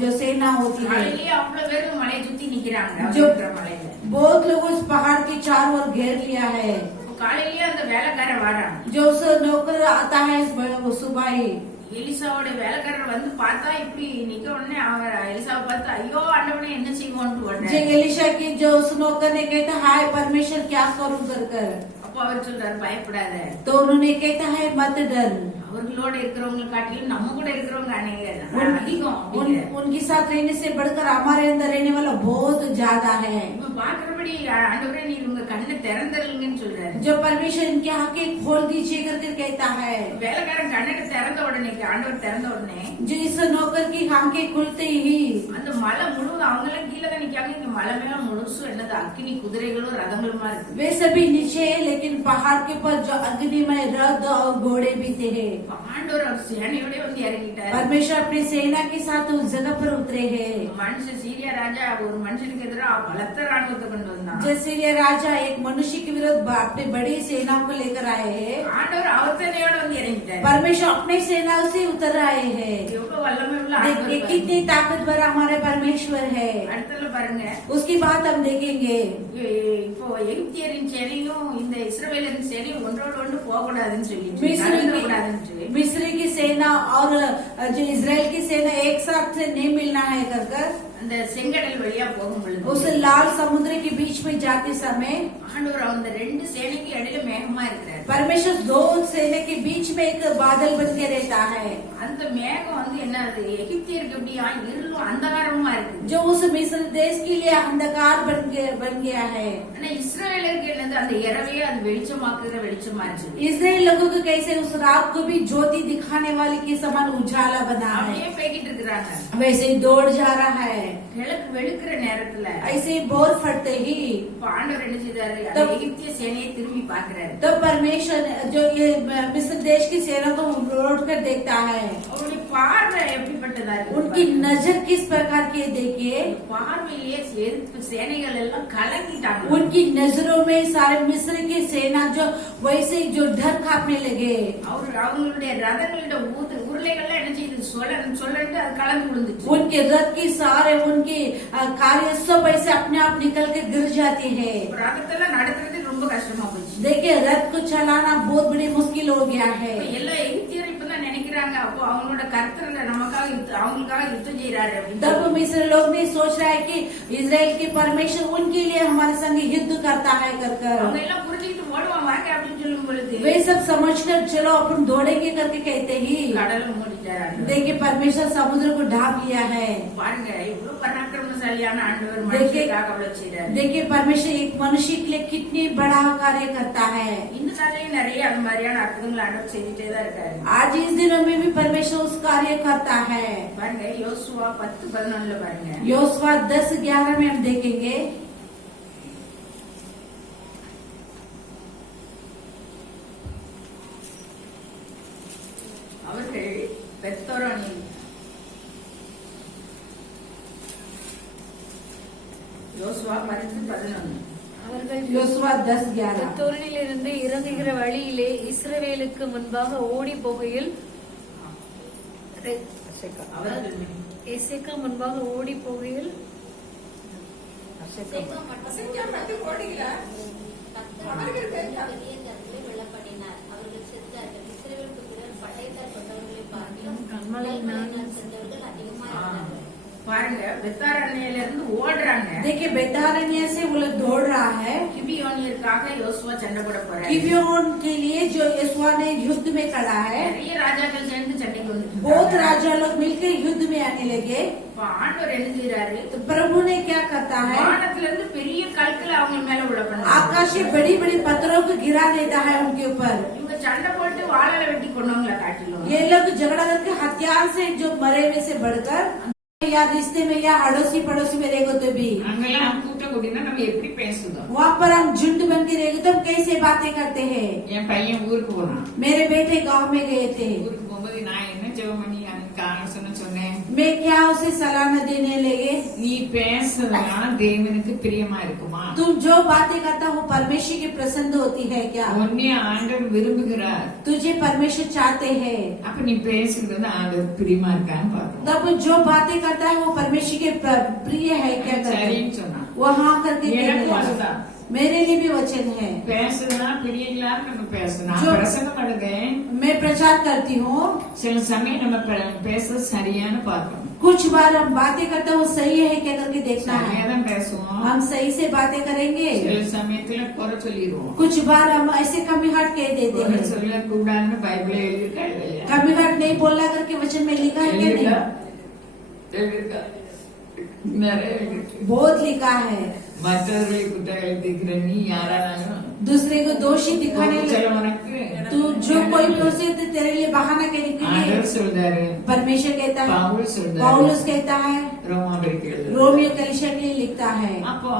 जो सेना होती है। காலையிலேயே அவ்வளவு பேரும் மலையை சுத்தி நிக்கிறாங்க, जो மலையில बहुत लोग उस पहाड़ के चारों ओर घेर लिया है। காலையிலேயே அந்த வேலைக்காரன் வரான். जो उस नौकर आता है सुबह ही, எலிசாவோட வேலைக்காரர் வந்து பார்த்தா இப்படி நிக்க உடனே அவர் எலிசாவை பார்த்து ஐயோ ஆண்டவனே என்ன செய்வோம்னு जो உடனே एलिशा की जो उस नौकर ने कहता हाय परमेश्वर क्या करूं कर அப்போ அவர் சொல்றாரு, பயப்படாத, तो उन्होंने कहता है मत डर, அவர்களோட இருக்கிறவங்களை காட்டிலும் நம்ம கூட இருக்கிறவங்க அதிகம் उनके साथ रहने से बढ़कर हमारे अंदर रहने वाला बहुत ज्यादा है। இவன் பாக்குறபடி ஆண்டவரே நீ உங்க கண்ணை திறந்துருங்கன்னு சொல்றாரு. जो परमेश्वर इनकी आंखें खोल दीजिए करके कहता है, வேலைக்காரன் கண்ணனை திறந்த உடனே ஆண்டவர் திறந்த உடனே जो इस नौकर की आंखें खुलते ही அந்த மலை முழுவதும் அவங்க எல்லாம் கீழே தான் நிக்காங்க, இந்த மலை மேல முழுசும் என்னது அக்கினி குதிரைகளும் ரதங்களுமா இருக்கு. वे सभी नीचे है, लेकिन पहाड़ के ऊपर जो अग्निमय रथ और घोड़े भी थे। ஆண்டவர் அவர் சேனையோட வந்து இறங்கிட்டார். परमेश्वर अपनी सेना के साथ उस जगह पर उतरे हैं। மனுஷன் சீரியா ராஜா ஒரு மனுஷனுக்கு எதிராக பலத்த ராணுவத்தை கொண்டு வந்தான். जैसे ये राजा एक मनुष्य के विरुद्ध अपनी बड़ी सेनाओं को लेकर आए हैं, ஆண்டவர் அவர் சேனையோட வந்து இறங்கிட்டார். परमेश्वर अपने सेनाओं से उतर आए हैं। எவ்வளவு வல்லமை உள்ள देखिए ஆண்டவர் कितनी ताकतवर हमारे परमेश्वर है। அடுத்தல பாருங்க, उसकी बात हम देखेंगे। இப்போ எகிப்தியரின் சேனையும் இந்த இஸ்ரவேலரின் சேனையும் ஒன்றோடு ஒன்று போகக்கூடாதுன்னு சொல்லிட்டு मिस्र की सेना और जो इजराइल की सेना एक साथ से नहीं मिलना है कर அந்த செங்கடல் வழியா போகும் பொழுது उस लाल समुद्र के बीच में जाते समय ஆண்டவர் அந்த ரெண்டு சேனைக்கு இடையில மேகமா இருக்கிறார். परमेश्वर दो सेना के बीच में एक बादल बन के रहता है। அந்த மேகம் வந்து என்ன எகிப்தியருக்கு எப்படியா இருளும் அந்தகாரமா இருக்கு. जो उस मिस्र देश के लिए अंधकार बन गया है, ஆனா இஸ்ரவேலருக்கு என்னது அந்த இரவையே அது வெளிச்சமாக்குற வெளிச்சமா இருக்கு. इसराइल लोगों को कैसे उस रात को भी ज्योति दिखाने वाले के समान उजाला बना है, அப்படியே போய்கிட்டு இருக்கிறாங்க. वैसे ही दौड़ जा रहा है। கிழக்கு வெளுக்கிற நேரத்துல ऐसे ही बोर फटते ही இப்ப ஆண்டவர் என்ன செய்தாரு, அந்த எகிப்திய சேனையை திரும்பி பாக்குறாரு. तो परमेश्वर जो ये मिस्र देश की सेना को लौट कर देखता है, அவருடைய பார்வை எப்படிப்பட்டதா இருக்கு, उनकी नजर किस प्रकार की है देखिए। பார்வையிலேயே எதிர்ப்பு சேனைகள் எல்லாம் கலங்கிட்டாங்க. उनकी नजरों में सारे मिस्र की सेना जो वैसे ही जो डर कांपने लगे। அவங்களுடைய ரதங்களோட உருளைகள்லாம் என்ன செய்யுது, சொல்லு அது கலந்து விழுந்துச்சு. उनके रथ की सारे उनकी कार्य सब ऐसे अपने आप निकल के गिर जाते हैं। ரதத்தெல்லாம் நடத்துறது ரொம்ப கஷ்டமா போச்சு. देखिए रथ को चलाना बहुत बड़ी मुश्किल हो गया है। எல்லா எகிப்தியரும் இப்பதான் நினைக்கிறாங்க, அப்போ அவங்களோட கர்த்தர் நமக்காக அவங்களுக்காக யுத்தம் செய்யறாரு அப்படின்னு. तब मिस्र लोग भी सोच रहा है कि इजराइल के परमेश्वर उनके लिए हमारे संग युद्ध करता है कर அவங்க எல்லாம் புரிஞ்சுக்கிட்டு ஓடுவான் வாங்க அப்படின்னு சொல்லும் பொழுது वे सब समझकर चलो अपन दौड़ेंगे करके कहते ही கடலை மூடிட்டாரு. देखिए परमेश्वर समुद्र को ढाप लिया है। பாருங்க இவ்வளவு பராக்கிரமசாலியான ஆண்டவர் மனுஷனுக்காக அவ்வளவு செய்றாரு. देखिए परमेश्वर एक मनुष्य के लिए कितनी बड़ा कार्य करता है। இந்த நாளையும் நிறைய அந்த மாதிரியான அற்புதங்களை ஆண்டவர் செஞ்சுட்டே தான் இருக்காரு. आज इस दिनों में भी परमेश्वर उस कार्य करता है। பாருங்க யோசுவா 10:11 பாருங்க. योशुआ 10:11 में हम देखेंगे, அவர்கள் பெத்தோரானில் யோசுவா 10:11 அவர்கள் योशुआ 10:11 பெத்தோரிலிருந்து இறங்குகிற வழியிலே இஸ்ரவேலுக்கு முன்பாக ஓடி போகையில் அவர்கள் எசேக்கா முன்பாக ஓடி போகையில் அசைக்கப்பட்டு ஓடுகிறார். அவர்கள் கேட்டார், வெள்ளப்படினார். அவர்கள் சென்றார்கள். இஸ்ரவேல் புத்திரர் பட்டயத்தால் கொண்டவர்களை பார்க்கிலும் கண்மலையினால் கண்மலையினால் சென்றவர்கள் அதிகமாக இருந்தார்கள். பாருங்க பெத்தாரண்யில இருந்து ஓடுறாங்க. देखिए बेतारनिया से वो लोग दौड़ रहा है। கிபியோனியருக்காக யோசுவா சண்டை போட போறாரு. गिबेयोन के लिए जो योशुआ ने युद्ध में खड़ा है, நிறைய ராஜாக்கள் சேர்ந்து சண்டைக்கு வந்து बहुत राजा लोग मिलकर युद्ध में आने लगे। ஆண்டவர் என்ன செய்யறாரு, तो प्रभु ने क्या करता है, வானத்துல இருந்து பெரிய கற்களை அவங்க மேல விழ பண்ணாரு. आकाश से बड़ी बड़ी पत्थरों को गिरा देता है उनके ऊपर। இவங்க சண்டை போட்டு வாழால வெட்டி கொண்டவங்களை காட்டிலும் ये लोग झगड़ा करके हथियार से जो मरे हुए से बढ़कर या रिश्ते में या अड़ोसी पड़ोसी में रहेगा तो भी அங்கெல்லாம் கூட்டம் கூட்டினா நம்ம எப்படி பேசுதோம். वहाँ पर हम झुंड बन के रहेंगे तो हम कैसे बातें करते हैं। என் பையன் ஊருக்கு போனான். मेरे बेटे गांव में गए थे, ஊருக்கு போகும்போது நான் என்ன ஜெபம் பண்ணி அவனுக்கு ஆலோசனை சொன்னேன். मैं क्या उसे सलाह न देने लगे, நீ பேசுறதுனால தேவனுக்கு பிரியமா இருக்குமா, तुम जो बातें करता वो परमेश्वर की प्रसन्न होती है क्या, உன்னை ஆண்டவர் விரும்புகிறார். तुझे परमेश्वर चाहते हैं। அப்ப நீ பேசுறது ஆண்டவர் பிரியமா இருக்கான்னு பாக்கணும். तब जो बातें करता है वो परमेश्वर के प्रिय है क्या करता है, சரின்னு சொன்னான். वो हाँ करके कहने எனக்கும் लगा। அதுதான். मेरे लिए भी वचन है, பேசுறதுனா பிரியம் இல்லாம நம்ம பேசணும். जो- பிரசங்கம் பண்ணுதேன். मैं प्रचार करती हूँ। சில சமயம் நம்ம பேசுறது சரியானு பார்க்கணும். कुछ बार हम बातें करते हैं वो सही है क्या करके देखना है। சரியாதான் பேசுவோம். हम सही से बातें करेंगे, சில சமயத்துல குறை சொல்லிடுவோம். कुछ बार हम ऐसे कमी हट कह देते குறை हैं। சொல்லக்கூடாதுன்னு பைபிளே எழுதியிருக்கா இல்லையா? कमी हट नहीं बोलना करके वचन में लिखा है क्या எழுதியிருக்கா? नहीं, எழுதியிருக்கா? நிறைய எழுதியிருக்கு. बहुत लिखा है। மற்றவர்களை குற்றம் எழுதிக்கிற நீ யாரானாலும் दूसरे को दोषी दिखाने लगे। சிலவனுக்கு तू जो कोई भी उसे तो तेरे लिए बहाना करने के लिए ஆண்டவர் சொல்றாரு, परमेश्वर कहता है, பவுல் சொல்றாரு, पौलुस कहता है, ரோமாபுரிக்கு எழுதுறாரு. रोमियो कलीसिया के लिए लिखता है। அப்போ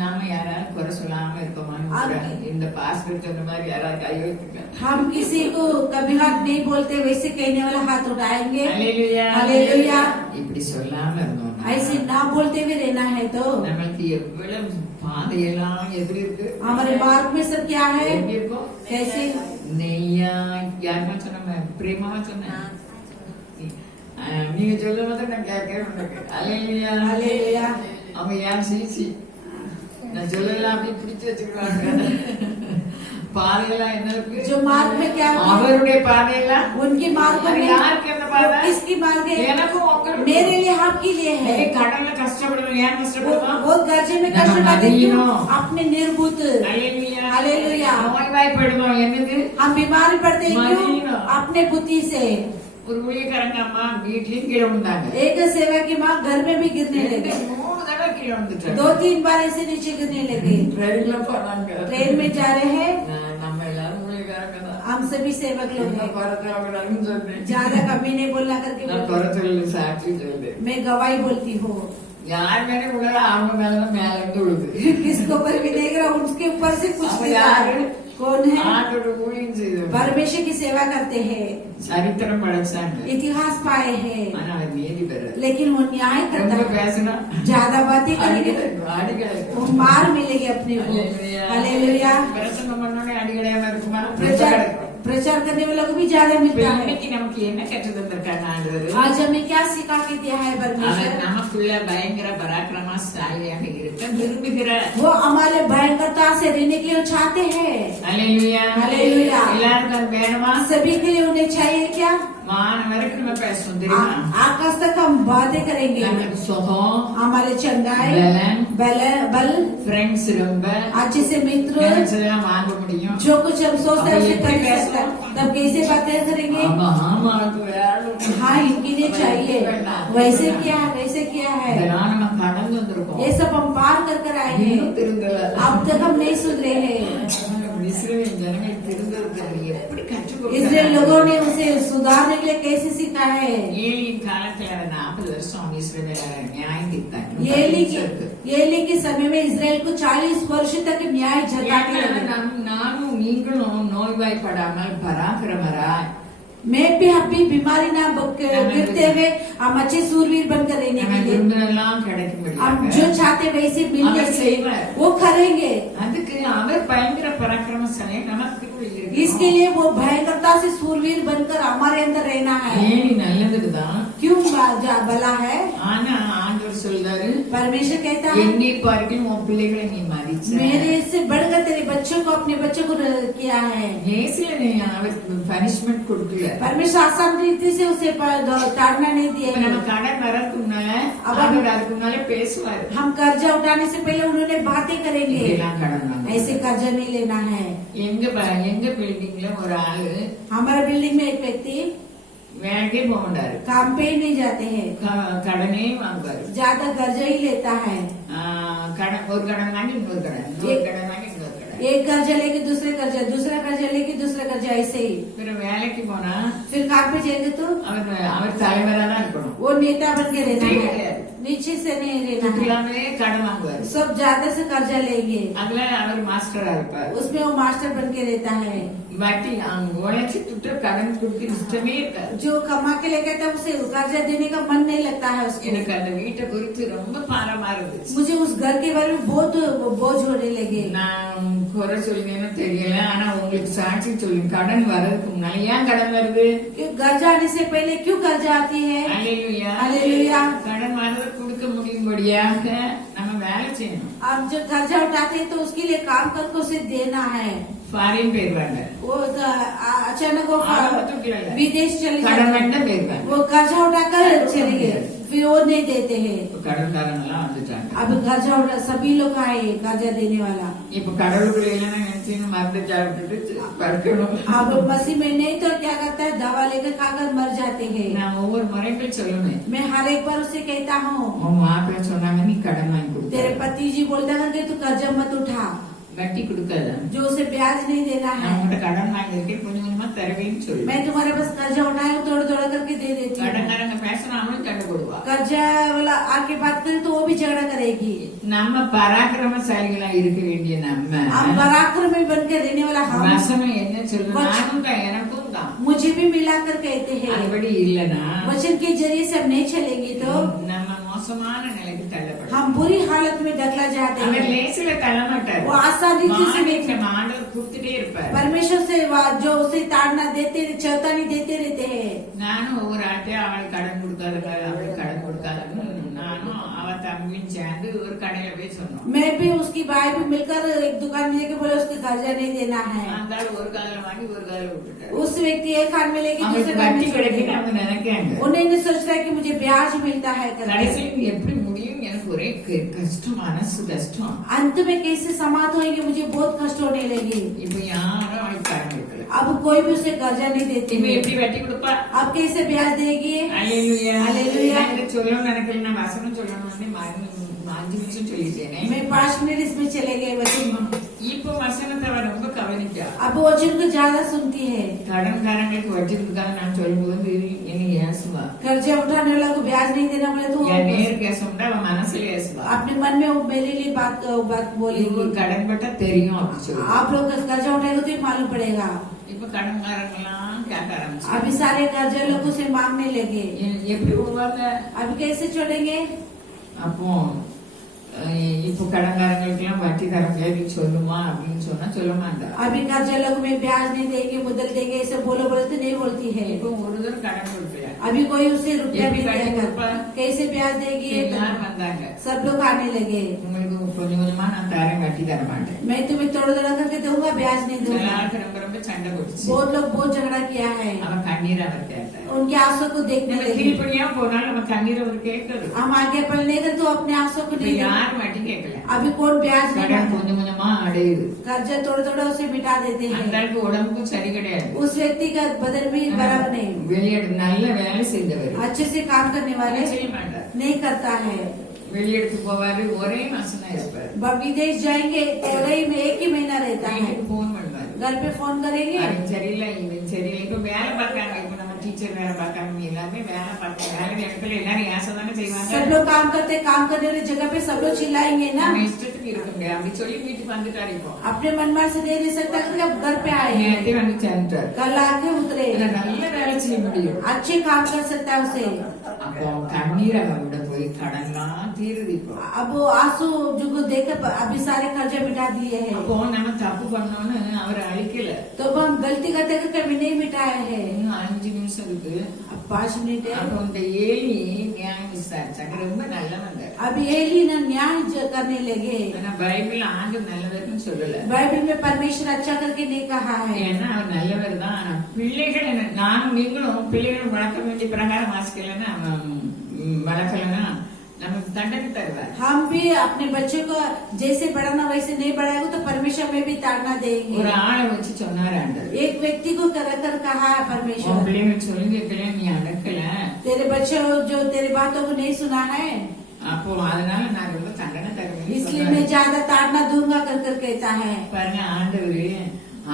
நாம யாராவது குறை சொல்லாம இருக்கோமான்னு ஆமா. இந்த பாஸ்டர் சொன்ன மாதிரி யாராவது கை வைத்துக்க. हम किसी को कभी हाथ नहीं बोलते, वैसे कहने वाला हाथ उठाएंगे। அல்லேலூயா. हालेलुया। இப்படி சொல்லாம இருந்தோம்னா ऐसे ना बोलते हुए रहना है तो நம்மளுக்கு எவ்வளவு பாதையெல்லாம் எதிரி இருக்கு. हमारे मार्ग में सब क्या है, எப்படி இருக்கும்? कैसे நெய்யா யாருமா சொன்ன, பிரேமாவா சொன்ன, நீங்க சொல்லும் போது நான் கேட்கவே மாட்டேன். அல்லேலூயா. हालेलुया। அவங்க ஏன் சீசி நான் சொல்லலாம் அப்படி பிடிச்சு வச்சுக்கிறாங்க. பாதையெல்லாம் என்ன இருக்கு? जो मार्ग में क्या है, அவருடைய பாதையெல்லாம் उनके मार्ग में யாருக்கு அந்த பாதை? किसकी मार्ग है, எனக்கும் உங்களுக்கு. मेरे लिए आपके लिए है। கடல்ல கஷ்டப்படணும். ஏன் கஷ்டப்படணும்? वो गर्जे में நம்ம कष्ट उठाते क्यों? मदीनों। अपने निर्भूत। அல்லேலூயா. हालेलुया। நோய்வாய்ப்படுவோம். என்னது? हम बीमार पड़ते हैं क्यों? मदीनों। अपने बुद्धि से। ஒரு ஊழியக்காரங்க அம்மா வீட்லயும் கீழே விழுந்தாங்க. एक सेवा की माँ घर में भी गिरने लगे, 3 தடவை கீழே விழுந்துட்டாங்க. 2-3 बार ऐसे नीचे गिरने लगे। ட்ரெயின்ல போனாங்க. ट्रेन में जा रहे हैं, நம்ம எல்லாரும் ஊழியக்காரங்க தான். हम सभी सेवक लोग என்ன हैं। குறைச்ச அவங்க சொன்னேன். ज्यादा कमी नहीं बोलना करके நான் बोलती குறைச்சல் சாட்சி சொல்றேன். हूँ। मैं गवाही बोलती हूँ। யார் மேலே விழல அவங்க மேலதான் மேல இருந்து விழுது. किसको ऊपर भी देख रहा, उसके ऊपर से कुछ அவங்க गिरा யாரு? है। कौन है? ஆண்டோட ஊழியம் செய்தவர். परमेश्वर की सेवा करते हैं, சரித்திரம் படைச்சாங்க. इतिहास पाए हैं, ஆனா அவர் நீதி பெற लेकिन वो न्याय करता ரொம்ப है। பேசினா ज्यादा बातें करेंगे அடிக்கடி वो मार मिलेगी अपने को। हालेलुया। பிரசங்கம் பண்ணோடனே அடிக்கடையாம இருக்குமா? प्रचार करने वालों को भी ज्यादा இப்ப मिलता है। இன்னைக்கு நமக்கு என்ன கற்று தந்திருக்காங்க ஆண்டவர்? आज हमें क्या सिखा के दिया है அவர் परमेश्वर? நமக்குள்ள பயங்கர பராக்கிரமசாலியாக இருக்க விரும்புகிறார். वो हमारे भयंकरता से रहने के लिए चाहते हैं। அல்லேலூயா. அல்லேலூயா. எல்லாருக்கும் அது வேணுமா? सभी के लिए उन्हें चाहिए क्या? வானம் வரைக்கும் நம்ம பேசணும் தெரியுமா? आकाश तक हम बातें करेंगे। நமக்கு சுகம், हमारे चंगाई, बल, ஃப்ரெண்ட்ஸ் ரொம்ப अच्छे से मित्र, நினைச்சதெல்லாம் வாங்க முடியும். जो कुछ हम सोचते हैं उसे अब कर ये सकते हैं। तब कैसे बातें करेंगे? ஆமா ஆமா அது வேணும். हाँ, इनके लिए चाहिए। वैसे क्या है, वैसे क्या है, இதெல்லாம் நம்ம கடந்து வந்திருக்கோம். ये सब हम पार कर आए हैं। இன்னும் திருந்தல. अब तक हम नहीं सुधरे हैं। இஸ்ரவேல் ஜனங்கள் திருந்ததற்கு எப்படி கற்றுக் इसलिए लोगों ने उसे सुधारने के लिए कैसे सीखा है? ஏலியின் காலத்துல 40 வருஷம் இஸ்ரவேல நியாயம் தீர்த்தாங்க. येली के समय में इसराइल को 40 वर्ष तक न्याय जताते रहे। நானும் நீங்களும் நோய்வாய்ப்படாமல் பராக்கிரமராய் मैं भी अब भी बीमारी ना गिरते हुए हम अच्छे सूरवीर बनकर रहने நம்ம के लिए விரும்பினெல்லாம் हम கிடைக்கும்படியாக जो चाहते वैसे मिलने அவர் के लिए செய்வார். वो करेंगे। அதுக்கு அவர் பயங்கர பராக்கிரமசாலி நமக்கு इसके लिए वो भयंकरता से सूरवीर बनकर हमारे अंदर रहना है। ஏலி நல்லதுதான். क्यों भला है? ஆனா ஆண்டவர் சொல்றாரு, परमेश्वर कहता है என்னை பார்க்கிலும் உன் பிள்ளைகளை நீ மதிச்ச. मेरे से बढ़कर तेरे बच्चों को, अपने बच्चों को किया है। ஏசில நீ அவருக்கு பனிஷ்மெண்ட் கொடுக்கல. परमेश्वर आसान रीति से उसे ताड़ना नहीं दिया இப்ப நம்ம है। கடன் வரதுக்கு முன்னால अब அவர் அதுக்கு முன்னாலே பேசுவாரு. हम कर्जा उठाने से पहले उन्होंने बातें करेंगे। இதெல்லாம் கடன் வாங்க. ऐसे कर्जा नहीं लेना है। எங்க பில்டிங்ல ஒரு ஆளு हमारे बिल्डिंग में एक व्यक्ति வேலைக்கே போக மாட்டாரு. काम पे ही नहीं जाते हैं, கடனே வாங்குவாரு. ज्यादा कर्जा ही लेता है। ஒரு கடன் வாங்கி இன்னொரு கடன், இன்னொரு கடன் வாங்கி இன்னொரு கடன். एक कर्जा लेके दूसरा कर्जा लेके दूसरा कर्जा, ऐसे ही। பிற வேலைக்கு போனா फिर काम पे जाएंगे तो அவர் தலைவரா தான் இருக்கணும். वो नेता बन के रहना है, नीचे से नहीं रहना है। எல்லாமே கடன் வாங்குவாரு. सब ज्यादा से कर्जा लेंगे, அதுல அவர் மாஸ்டரா இருப்பாரு. उसमें वो मास्टर बन के रहता है। வட்டி உழைச்சி துட்டு கடன் கொடுக்க இஷ்டமே இருக்காது. जो कमा के लेकर था उसे कर्जा देने का मन नहीं लगता है उसको। எனக்கு அந்த வீட்டை குறித்து ரொம்ப பாரமா இருந்துச்சு. मुझे उस घर के बारे में बहुत बोझ होने लगे। நான் குறை சொல்லுங்கன்னு தெரியல, ஆனா உங்களுக்கு சாட்சி சொல்லுங்க. கடன் வர்றதுக்கு முன்னால ஏன் கடன் வருது? कर्जा आने से पहले क्यों कर्जा आती है? அல்லேலூயா. हालेलुया। கடன் வர்றது கொடுக்க முடியும்படியாக நம்ம வேலை செய்யணும். अब जो कर्जा उठाते हैं तो उसके लिए काम करके उसे देना है। ஃபாரின் போயிருவாங்க, वो अचानक वो ஆரம்பத்துக்கு विदेश चले கடன் जाते வேண்டாம் हैं, போயிருவாங்க. वो कर्जा उठाकर चले गए, फिर वो नहीं देते हैं। கடன்காரங்க எல்லாம் வந்துட்டாங்க. अब कर्जा उठा सभी लोग आए, कर्जा देने वाला। இப்ப கடவுளுக்குள்ள இல்லைன்னா நினைச்சீங்க மருந்து சாப்பிட்டுட்டு படுக்கணும். अब मसीह में नहीं तो क्या करता है, दवा लेकर खाकर मर जाते हैं। நான் ஒவ்வொரு முறைக்கும் சொல்லுவேன், मैं हर एक बार उसे कहता हूँ, உன் மாப்பிள்ளை சொன்னாங்க நீ கடன் வாங்கி கொடுத்த. तेरे पति जी बोलता है कि तू कर्जा मत उठा। வட்டி கொடுக்காத जो उसे ब्याज नहीं देना நான் है। உங்கள்கிட்ட கடன் வாங்கியிருக்கேன் கொஞ்சம் கொஞ்சமா தருவேன்னு சொல்லு मैं तुम्हारे पास कर्जा उठाया हूँ, थोड़ा थोड़ा करके दे देती हूँ। கடன்காரங்க பேசினா அவனும் சண்டை போடுவா कर्जा वाला आके बात करे तो वो भी झगड़ा करेगी। நம்ம பராக்கிரமசாலிகளா இருக்க வேண்டிய நம்ம हम पराक्रमी बन के रहने वाला हम, வசனம் என்ன சொல்லு நானும் தான் எனக்கும் தான் मुझे भी मिलाकर कहते हैं। அதுபடி இல்லனா वचन के जरिए से हम नहीं चलेंगे तो நம்ம மோசமான நிலைக்கு தள்ளப்படும் हम बुरी हालत में डकला जाते அவர் हैं। லேசில தள்ள மாட்டார் वो आसानी से ஆண்டவர் கொடுத்துட்டே இருப்பார் परमेश्वर से जो उसे ताड़ना देते चेतावनी देते रहते हैं। நானும் ஒவ்வொரு ஆட்டையும் அவளுக்கு கடன் கொடுக்காத அவளுக்கு கடன் கொடுக்காதன்னு நானும் அவ தம்பியும் சேர்ந்து ஒரு கடையில போய் சொன்னோம் मैं भी उसकी भाई भी मिलकर एक दुकान में जाके बोले उसको कर्जा नहीं देना है। அந்த ஆள் ஒரு காதல வாங்கி ஒரு காதல விட்டுட்டாரு उस व्यक्ति एक हाथ में लेके दूसरे அவங்களுக்கு हाथ வட்டி में छोड़ கிடைக்குன்னு दिया। அவங்க நினைக்காங்க उन्हें नहीं सोचता है कि मुझे ब्याज मिलता है करके। கடைசியில் எப்படி முடியும் எனக்கு ஒரே கஷ்டம் மனசு கஷ்டம் अंत में कैसे समाप्त होंगे मुझे बहुत कष्ट होने लगे। இப்ப யாரும் அவளுக்கு கடன் கொடுக்கல अब कोई भी उसे कर्जा नहीं देती இவ है। எப்படி வட்டி கொடுப்பா अब कैसे ब्याज देगी? அல்லேலூயா அல்லேலூயா. நான் இதை சொல்லணும்னு நினைக்கல நான் வசனம் சொல்லணும்னு 5 நிமிஷம் சொல்லிட்டேனே मैं 5 मिनट इसमें चले गए वचन। இப்போ வசனத்தை அவ ரொம்ப கவனிக்கா अब वचन को ज्यादा सुनती है। கடன்காரங்களுக்கு வட்டி கொடுக்காத நான் சொல்லும்போது என்ன ஏசுவா कर्जा उठाने वाला को ब्याज नहीं देना बोले तो என் वो நேருக்கு ஏசும்டா அவன் மனசுல ஏசுவா अपने मन में वो मेरे लिए बात இவங்க बोलेगी। கடன் பட்டா தெரியும் அப்படி சொல்லி आप लोग कर्जा उठाएगा तो ये मालूम पड़ेगा। இப்ப கடன்காரங்கெல்லாம் கேட்க ஆரம்பிச்சு अभी सारे कर्जा लोगों से मांगने लगे। எப்படி விடுவாங்க अभी कैसे छोड़ेंगे? அப்போ இப்போ கடன்காரங்களுக்கு எல்லாம் வட்டி தர முடியாது சொல்லுமா அப்படின்னு சொன்னா சொல்ல மாட்டா अभी कर्जा लोग में ब्याज नहीं देंगे मुद्दल देंगे ऐसे बोलो बोले तो नहीं बोलती है। இப்போ ஒரு தடவை கடன் கொடுப்பியா अभी कोई उसे रुपया ये भी नहीं बैठे देगा। ऊपर। कैसे ब्याज देगी? எல்லாரும் வந்தாங்க सब लोग आने लगे। உங்களுக்கு கொஞ்சம் கொஞ்சமா நான் தரேன் வட்டி தர மாட்டேன் मैं तुम्हें थोड़ा थोड़ा करके दूंगा ब्याज नहीं दूंगा। எல்லாருக்கும் ரொம்ப ரொம்ப சண்டை போட்டுச்சு बहुत लोग बहुत झगड़ा किया है। அவன் கண்ணீர் அவர் கேட்டார் उनके आंसू को देखने நம்ம लगे। கீழ்படியா போனாலும் நம்ம கண்ணீர் அவர் கேட்கறது हम आगे पढ़ नहीं तो अपने आंसू को இப்ப नहीं देंगे। யாரும் வட்டி கேட்கல अभी कौन ब्याज नहीं கடன் मांगा। கொஞ்சம் கொஞ்சமா அடையுது कर्जा थोड़ा थोड़ा उसे मिटा देते அந்த हैं। அளவுக்கு உடம்புக்கும் சரி கிடையாது उस व्यक्ति का बदन भी बराबर नहीं। வெளியெடு நல்ல வேலை செய்தவர் अच्छे से काम करने वाले செய்ய மாட்டார் नहीं करता है। வெளியெடுத்து போவாரு ஒரே மாசம் தான் இருப்பார் विदेश जाएंगे तो रही में एक ही महीना रहता है। வீட்டுக்கு போன் பண்ணுவாரு घर पे फोन करेंगे। அவன் சரியில்லை இவன் சரியில்லை இப்ப வேலை பார்க்கறாங்க இப்ப நம்ம டீச்சர் வேலை பார்க்கறாங்க எல்லாமே வேலை பார்க்கறாங்க வேலை இடத்துல எல்லாரும் ஏசதானே செய்வாங்க सब लोग काम करने वाली जगह पे सब लोग चिल्लाएंगे ना। நம்ம இஷ்டத்துக்கு இருக்க முடியாது அப்படி சொல்லி வீட்டுக்கு வந்துட்டாரு இப்போ अपने मनमार से दे नहीं सकता क्योंकि अब घर पे आए हैं। நேரத்தை வந்து சேர்ந்துட்டாரு कल आके उतरे। இதுல நல்ல வேலை செய்ய முடியும் अच्छे काम कर सकता है उसे। அப்போ கண்ணீர் அவரோட போய் கடன்லாம் தீருது இப்போ अब वो आंसू जो देखकर अभी सारे कर्जे मिटा दिए हैं। அப்போ நம்ம தப்பு பண்ணோம்னு அவரை அழிக்கல तो अब हम गलती करते करके कभी नहीं मिटाए हैं। இன்னும் 5 நிமிஷம் இருக்கு अब 5 मिनट है। அப்போ இந்த ஏலி நியாயம் விசாரிச்சாங்க ரொம்ப நல்லவங்க अब एली ना न्याय करने लगे। ஆனா பைபிள் ஆண்டு நல்லவர்னு சொல்லல बाइबल में परमेश्वर अच्छा करके नहीं कहा है। ஏன்னா அவர் நல்லவர் தான் ஆனா பிள்ளைகள் நானும் நீங்களும் பிள்ளைகள் வளர்க்க வேண்டிய பிரகாரம் வாசிக்கலன்னா வளர்க்கலன்னா நமக்கு தண்டனை தருவார் हम भी अपने बच्चों को जैसे बढ़ाना वैसे नहीं बढ़ाएगा तो परमेश्वर में भी ताड़ना देंगे। ஒரு ஆளை வச்சு சொன்னாரு ஆண்டவர் एक व्यक्ति को कर कहा है உன் परमेश्वर, பிள்ளைகள் சொல்லி கேட்கல நீ அடக்கல तेरे बच्चे जो तेरी बातों को नहीं सुना है அப்போ அதனால நான் ரொம்ப தண்டனை தருவேன் इसलिए मैं ज्यादा ताड़ना दूंगा कर कहता है। பாருங்க ஆண்டவரு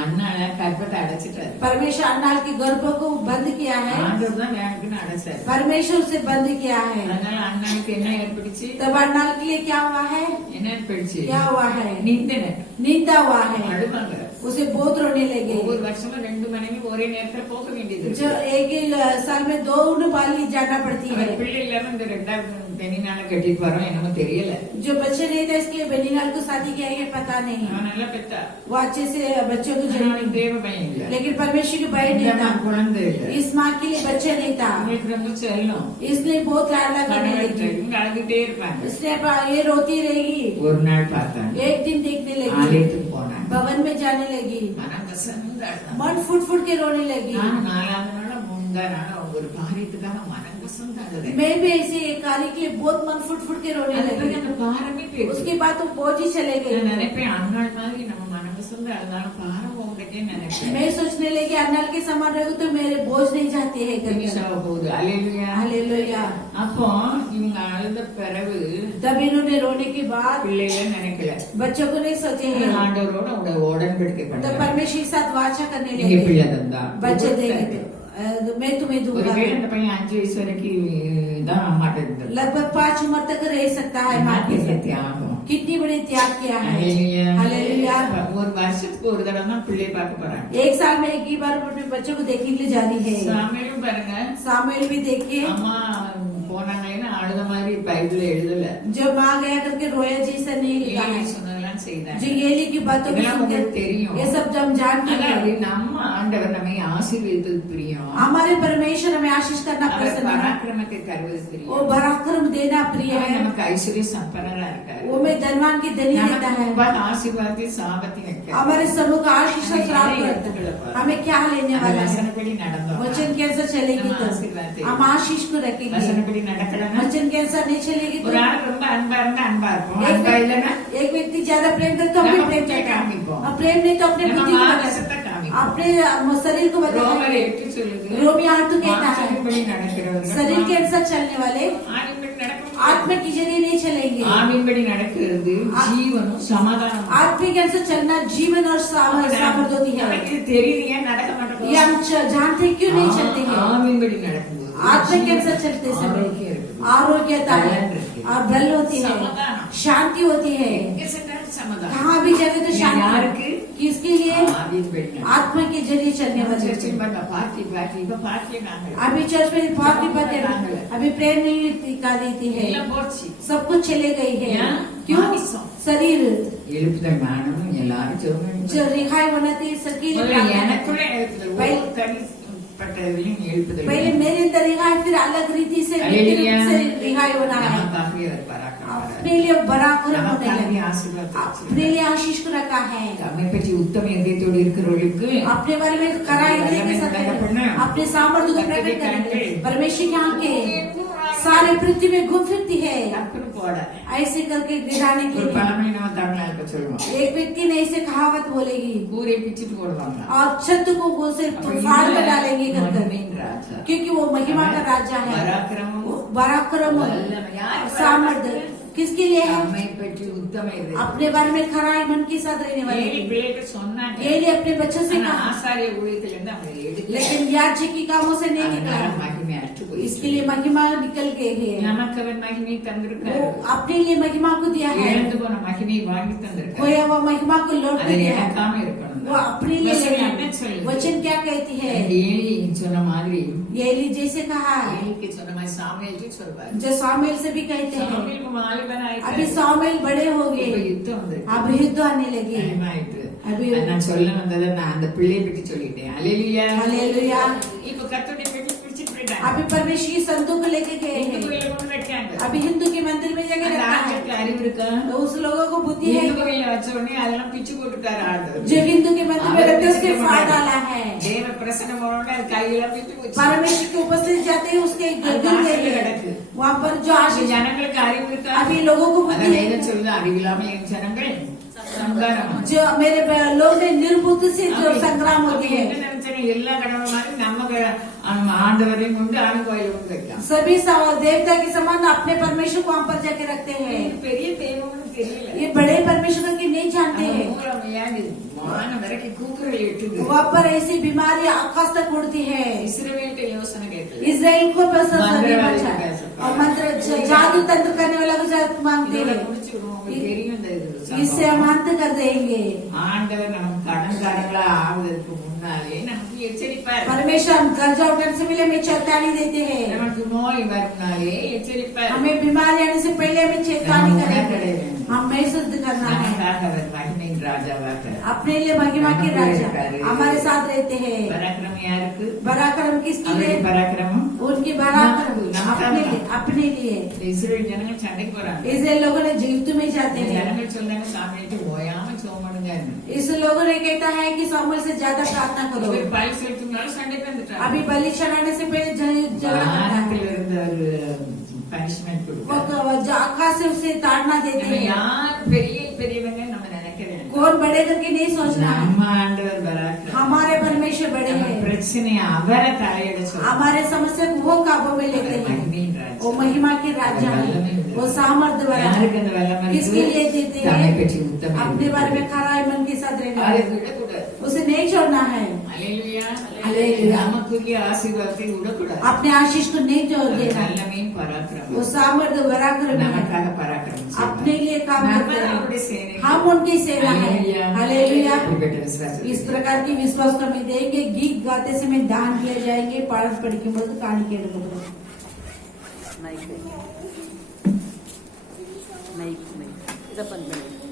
அண்ணால கற்பத்தை அடைச்சிட்டாரு परमेश्वर अन्नाल की गर्भों को बंद किया है। ஆண்டவர் தான் வேணுக்குன்னு அடைச்சாரு परमेश्वर से बंद किया है। அதனால அண்ணனுக்கு என்ன ஏற்படுச்சு तब अन्नाल के लिए क्या हुआ है? என்ன ஏற்படுச்சு क्या हुआ है? நிந்தனை निंदा हुआ है। அழுவாங்க उसे बहुत रोने लगे। ஒவ்வொரு வருஷமும் 2 மனைவி ஒரே நேரத்துல போக வேண்டியது जो இருக்கு. एक ही साल में 2 बाली जाना पड़ती है। அவர் பிள்ளை இல்லாம இந்த 2வது பெண்ணினால கட்டிட்டு வரோம் என்னமோ தெரியல जो बच्चे नहीं थे इसके बेनीलाल को शादी किया है पता नहीं। அவன் நல்லா பெத்தா वो अच्छे से बच्चों को ஆனா जन्म அவனுக்கு தேவ பயம் இல்ல लेकिन परमेश्वर की बहन नहीं था। குழந்தை இல்ல इस माँ के लिए बच्चे नहीं था, அவங்களுக்கு ரொம்ப செல்லம் इसलिए बहुत लाडला करने लगी। இவங்க அழுதுட்டே இருப்பாங்க इसलिए ये रोती रहेगी। ஒரு நாள் பார்த்தாங்க एक दिन देखने लगी, ஆலயத்துக்கு போனாங்க भवन में जाने लगी, ஆனா பசங்க मन फुट फुट के रोने लगी। நான் 4வது நாள் இருந்தாலும் அவங்க ஒரு காரியத்துக்காக மனம் கசந்தாங்க. मैं भी ऐसे एक कार्य के लिए बहुत मन फुट फुट के रोने लगी। அந்த பாரமே போயிடுச்சு. उसके बाद तो बोझ ही चले गए। நான் நினைப்பேன் அன்னாள் மாதிரி நம்ம மனம் கசந்து அதனால பாரம் போகட்டே நினைப்பேன். मैं सोचने लगी अन्नाल के समान रहेगा तो मेरे बोझ नहीं जाते हैं करके। போகுது. அல்லேலூயா हालेलुया। அப்போ இவங்க அழுத பிறகு तब इन्होंने रोने के बाद பிள்ளைகளை நினைக்கல, बच्चों को नहीं सोचे हैं, ஆண்டவரோட உடன்படிக்கை तो பண்ணாங்க. परमेश्वर के साथ वाचा करने நீங்க लगे। பிள்ளை தந்தா बच्चे देंगे तो मैं तुम्हें दूंगा। ஒருவேளை அந்த பையன் 5 வயசு வரைக்கும் தான் அம்மாட்ட இருந்தார். लगभग 5 उम्र तक रह सकता है माँ के साथ। தியாகம். कितनी बड़ी त्याग किया है। அல்லேலூயா. हालेलुया। ஒரு வருஷத்துக்கு ஒரு தடவை தான் பிள்ளை பார்க்க போறாங்க. एक साल में एक ही बार अपने बच्चों को देखने के लिए जानी है। சாமியிலும் பாருங்க, सामुएल भी देखिए, அம்மா போனாங்களேன்னு அழுத மாதிரி பைபிள்ல எழுதல. जब माँ गया करके रोया जैसा नहीं लिखा है। ஏலி சொன்னதெல்லாம் செய்தாங்க. जो येली की बातों को இதெல்லாம் सुनकर உங்களுக்கு தெரியும். ये सब हम जानते அதாவது हैं। நம்ம ஆண்டவர் நம்மை ஆசீர்வதிப்பது பிரியம். हमारे परमेश्वर हमें आशीष करना அவர் पसंद है। பராக்கிரமத்தை தருவது वो பிரியம். पराक्रम देना प्रिय அவர் है। நமக்கு ஐஸ்வர்ய சம்பன்னரா இருக்காரு. वो में धनवान की धनी देता நமக்கு है। முன்பாக ஆசீர்வாதத்தையும் சாபத்தையும் வைக்கிறார். हमारे समूह का आशीष हमें प्राप्त क्या करता है। लेने हमें क्या लेने அந்த वाला है। வசனப்படி நடந்தோம். वचन के अनुसार चलेगी நம்ம तो ஆசீர்வாதத்தை हम आशीष को रखेंगे। வசனப்படி நடக்கலன்னா वचन के अनुसार नहीं चलेगी तो ஒரு ஆள் ரொம்ப அன்பா இருந்தா அன்பா இருப்போம். அன்பா இல்லைன்னா एक व्यक्ति ज्यादा प्रेम करे तो अपने நம்ம प्रेम புத்தியை करता है। காமிப்போம். और प्रेम नहीं तो अपने நம்ம बुद्धि को மானசத்தை बताता है। காமிப்போம். अपने शरीर को बताता ரோமர் है। 8 சொல்லுது, रोमी 8 कहता है மாம்சத்தின்படி நடக்கிறவர்கள் शरीर के अनुसार चलने वाले ஆவியின்படி நடக்க आत्मा की जरिए नहीं चलेंगे। ஆவியின்படி நடக்கிறது ஜீவனும் சமாதானம். आत्मा के अनुसार चलना जीवन और सामर्थ होती है। நமக்கு இது தெரியலையா நடக்க மாட்டோம். ये हम जानते हैं क्यों नहीं चलते हैं। ஆவியின்படி நடக்கும்போது आत्मा के अनुसार चलते समय ஆரோக்கியம் இருக்குது. आरोग्यता है और बल होती है, समाधान। शांति होती है। எங்க சென்றாலும் சமாதானம். कहाँ भी जाए तो शांति। யாருக்கு? किसके लिए? ஆவியின்படி நடக்கும். आत्मा के जरिए चलने वाले। சர்ச்சில் பண்ண பார்ட்டி இப்ப பார்ட்டியே நாங்கள் अभी चर्च में पार्टी पाते अभी प्रेयर नहीं दिखा देती है। எல்லாம் போச்சு. सब कुछ चले गई है। या? क्यों? मानिसों। शरीर எழுப்புதல் நானும் எல்லாரும் ஜெபம் जो रिहाई बनाती सकी எனக்குள்ள எழுப்புதல் ஒவ்வொரு தனிப்பட்டதிலும் எழுப்புதல் पहले मेरे अंदर रिहाई फिर अलग रीति से அல்லேலூயா. रिहाई होना है। நமக்காகவே அவர் பராக்கிரமம் अपने लिए बराबर होने நமக்காகவே लगे। ஆசீர்வாதத்தை अपने लिए आशीष को रखा है। நம்மை பற்றி உத்தம இதயத்தோடு இருக்கிறவர்களுக்கு अपने बारे में कराई के साथ अपने सामर्थ्य को प्रकट करने परमेश्वर की आंखें सारे पृथ्वी में घूम फिरती है। டக்குனு போட ऐसे करके गिराने के ஒரு लिए பழமொழி நம்ம தமிழ்நாட்டுல சொல்லுவோம். एक व्यक्ति ने ऐसे कहावत बोलेगी கூரை பிச்சுட்டு போடுவாங்க. और छत को वो से फाड़ कर डालेंगे कर कर। மகிமையின் ராஜா. क्योंकि वो महिमा का राजा है। பராக்கிரமமும் पराक्रम வல்லமை. யார் सामर्थ्य किसके लिए है? நம்மை பற்றி உத்தம இதயம். अपने बारे में खराई मन के साथ रहने वाले। ஏழு பிள்ளைகள் சொன்னாங்க. ये लिए अपने बच्चों से ஆனா कहा ஆசாரிய ஊழியத்திலிருந்து அவங்க எடுக்கல. लेकिन याजक की कामों से नहीं அதனால निकला। மகிமை அற்று போயிடுச்சு. इसके लिए महिमा निकल गए हैं। நமக்கு அவர் மகிமை தந்திருக்காரு. वो अपने लिए महिमा को दिया है। இழந்து போன மகிமையை வாங்கி தந்திருக்காரு. खोया हुआ महिमा को लौट அதை दिया है। இழக்காம இருக்கணும். वो अपने लिए வசனம் लेना। என்ன சொல்லுது? वचन क्या कहती है? ஏலி சொன்ன மாதிரி येली जैसे कहा है ஏலிக்கு சொன்ன மாதிரி சாமுவேலுக்கு சொல்வார். जो सामुएल से भी कहते हैं। சாமுவேலுக்கு வாலிபன் अभी ஆயிட்டாரு. सामुएल बड़े हो இப்ப गए, யுத்தம் வந்திருக்கு. अब युद्ध आने लगे। பயமாயிட்டு. அபி- அது நான் சொல்ல வந்ததை நான் அந்த பிள்ளையை பற்றி சொல்லிட்டேன். அல்லேலூயா. हालेलुया। இப்ப கர்த்தருடைய பெட்டி பிடிச்சிட்டு போயிட்டாங்க. अभी परमेश्वर की संतों को लेके गए இந்து हैं। கோயில கொண்டு வைக்காங்க. अभी हिंदू के मंदिर में जगह அந்த रखा है। ஆட்களுக்கு அறிவு இருக்கா? तो उस लोगों को बुद्धि है இந்து கோயில வச்ச உடனே அதெல்லாம் பிச்சு போட்டுட்டாரு ஆடு. जो हिंदू के मंदिर में रखते हैं उसके फाड़ डाला है। தேவ பிரசன்னம் உடனே அது கையெல்லாம் பிச்சு போச்சு. परमेश्वर के उपस्थित जाते ही उसके गिर गए हैं। वहाँ पर जो அது आशीष ஜனங்களுக்கு அறிவு இருக்கா? अभी लोगों को அதான் बुद्धि है। வேதம் சொல்லுது, அறிவில்லாமல் என் ஜனங்கள் சங்காரம். जो मेरे लोग ने निर्बुद्ध से जो संग्राम होती है। என்ன நினைச்சேன், எல்லா கடவுள் மாதிரி நம்ம ஆண்டவரையும் கொண்டு ஆண் கோயில கொண்டு வைக்கலாம். सभी देवता के समान अपने परमेश्वर को वहाँ पर जाके रखते हैं। இது பெரிய தெய்வம்னு தெரியல. ये बड़े परमेश्वर की नहीं जानते हैं। மூலமையாது வானம் வரைக்கும் கூக்குரல் எட்டுது. वहाँ पर ऐसी बीमारी आकाश तक उड़ती है। இஸ்ரவேல்கிட்ட யோசனை கேட்கல. इसराइल को पसंद नहीं मंत्रवादी बचा कैसे? और मंत्र जादू तंत्र करने वाला को जादू मांगते இதோட हैं। முடிச்சுக்கணும். உங்களுக்கு தெரியும் இந்த இது इससे சம்பவம். हम अंत कर देंगे। ஆண்டவர் நமக்கு கடன்காரங்களா ஆகுவதற்கு முன்னாலே நமக்கு எச்சரிப்பார். परमेश्वर हम कर्जा उठाने से पहले हमें चेतावनी देते हैं। நமக்கு நோய் வரும்னாலே எச்சரிப்பார். हमें बीमारी आने से पहले हमें चेतावनी हम करेंगे। करेंगे। हम महसूस करना है। நமக்காக அவர் மகிமையின் ராஜாவாக. अपने लिए महिमा के राजा हमारे साथ रहते हैं। பராக்கிரமம் யாருக்கு? पराक्रम किसके அவருடைய लिए? பராக்கிரமம் उनकी पराक्रम अपने लिए। अपने लिए இந்த இஸ்ரேல் ஜனங்கள் சண்டைக்கு போறாங்க. इसराइल लोगों ने युद्ध में जाते இந்த हैं। ஜனங்கள் சொல்றாங்க, சாமியாருக்கு ஓயாம சோமனுங்க சொன்னாங்க. इस लोगों ने कहता है कि सामुएल से ज्यादा प्रार्थना करो। இவர் பலி செலுத்துனாலும் சண்டைக்கு வந்துட்டாங்க. अभी बलि चढ़ाने से पहले झगड़ा करता வானத்தில் है। இருந்த ஒரு பனிஷ்மெண்ட் கொடுத்தாங்க. वो जो आकाश से उसे ताड़ना देते நம்ம हैं। யார் பெரியவங்க நம்ம நினைக்கிறேன். कौन बड़े करके नहीं सोचना है। நம்ம ஆண்டவர் பராக்கிரமசாலி. हमारे परमेश्वर बड़े நம்ம हैं। பிரச்சனையை அவரை தலையிட சொல்றாங்க. हमारे समस्या को वो काबू में लेते हैं। மகிமையின் ராஜா. वो महिमा के राजा है। वो सामर्थ्य वाला है। யாருக்கு அந்த வல்லமை किसके लिए இருக்கு? देते தன்னை हैं? பற்றி உத்தமம் अपने बारे में खरा मन के साथ रहना அதை है। விடக்கூடாது. उसे नहीं छोड़ना है। அல்லேலூயா. அல்லேலூயா. நமக்குரிய ஆசீர்வாதத்தை விடக்கூடாது. अपने आशीष को नहीं छोड़ देना। வல்லமையின் பராக்கிரமம். वो सामर्थ्य पराक्रम है। நமக்காக பராக்கிரமம் செய்வார். अपने लिए काम நம்ம करते அவருடைய हैं। சேனை. हम उनकी सेना है। हालेलुया। இப்படிப்பட்ட விசுவாசம். इस प्रकार की विश्वास को हमें देंगे। गीत गाते समय दान किया जाएंगे। पाठ पढ़ी काणी के नहीं नहीं इधर बंद नहीं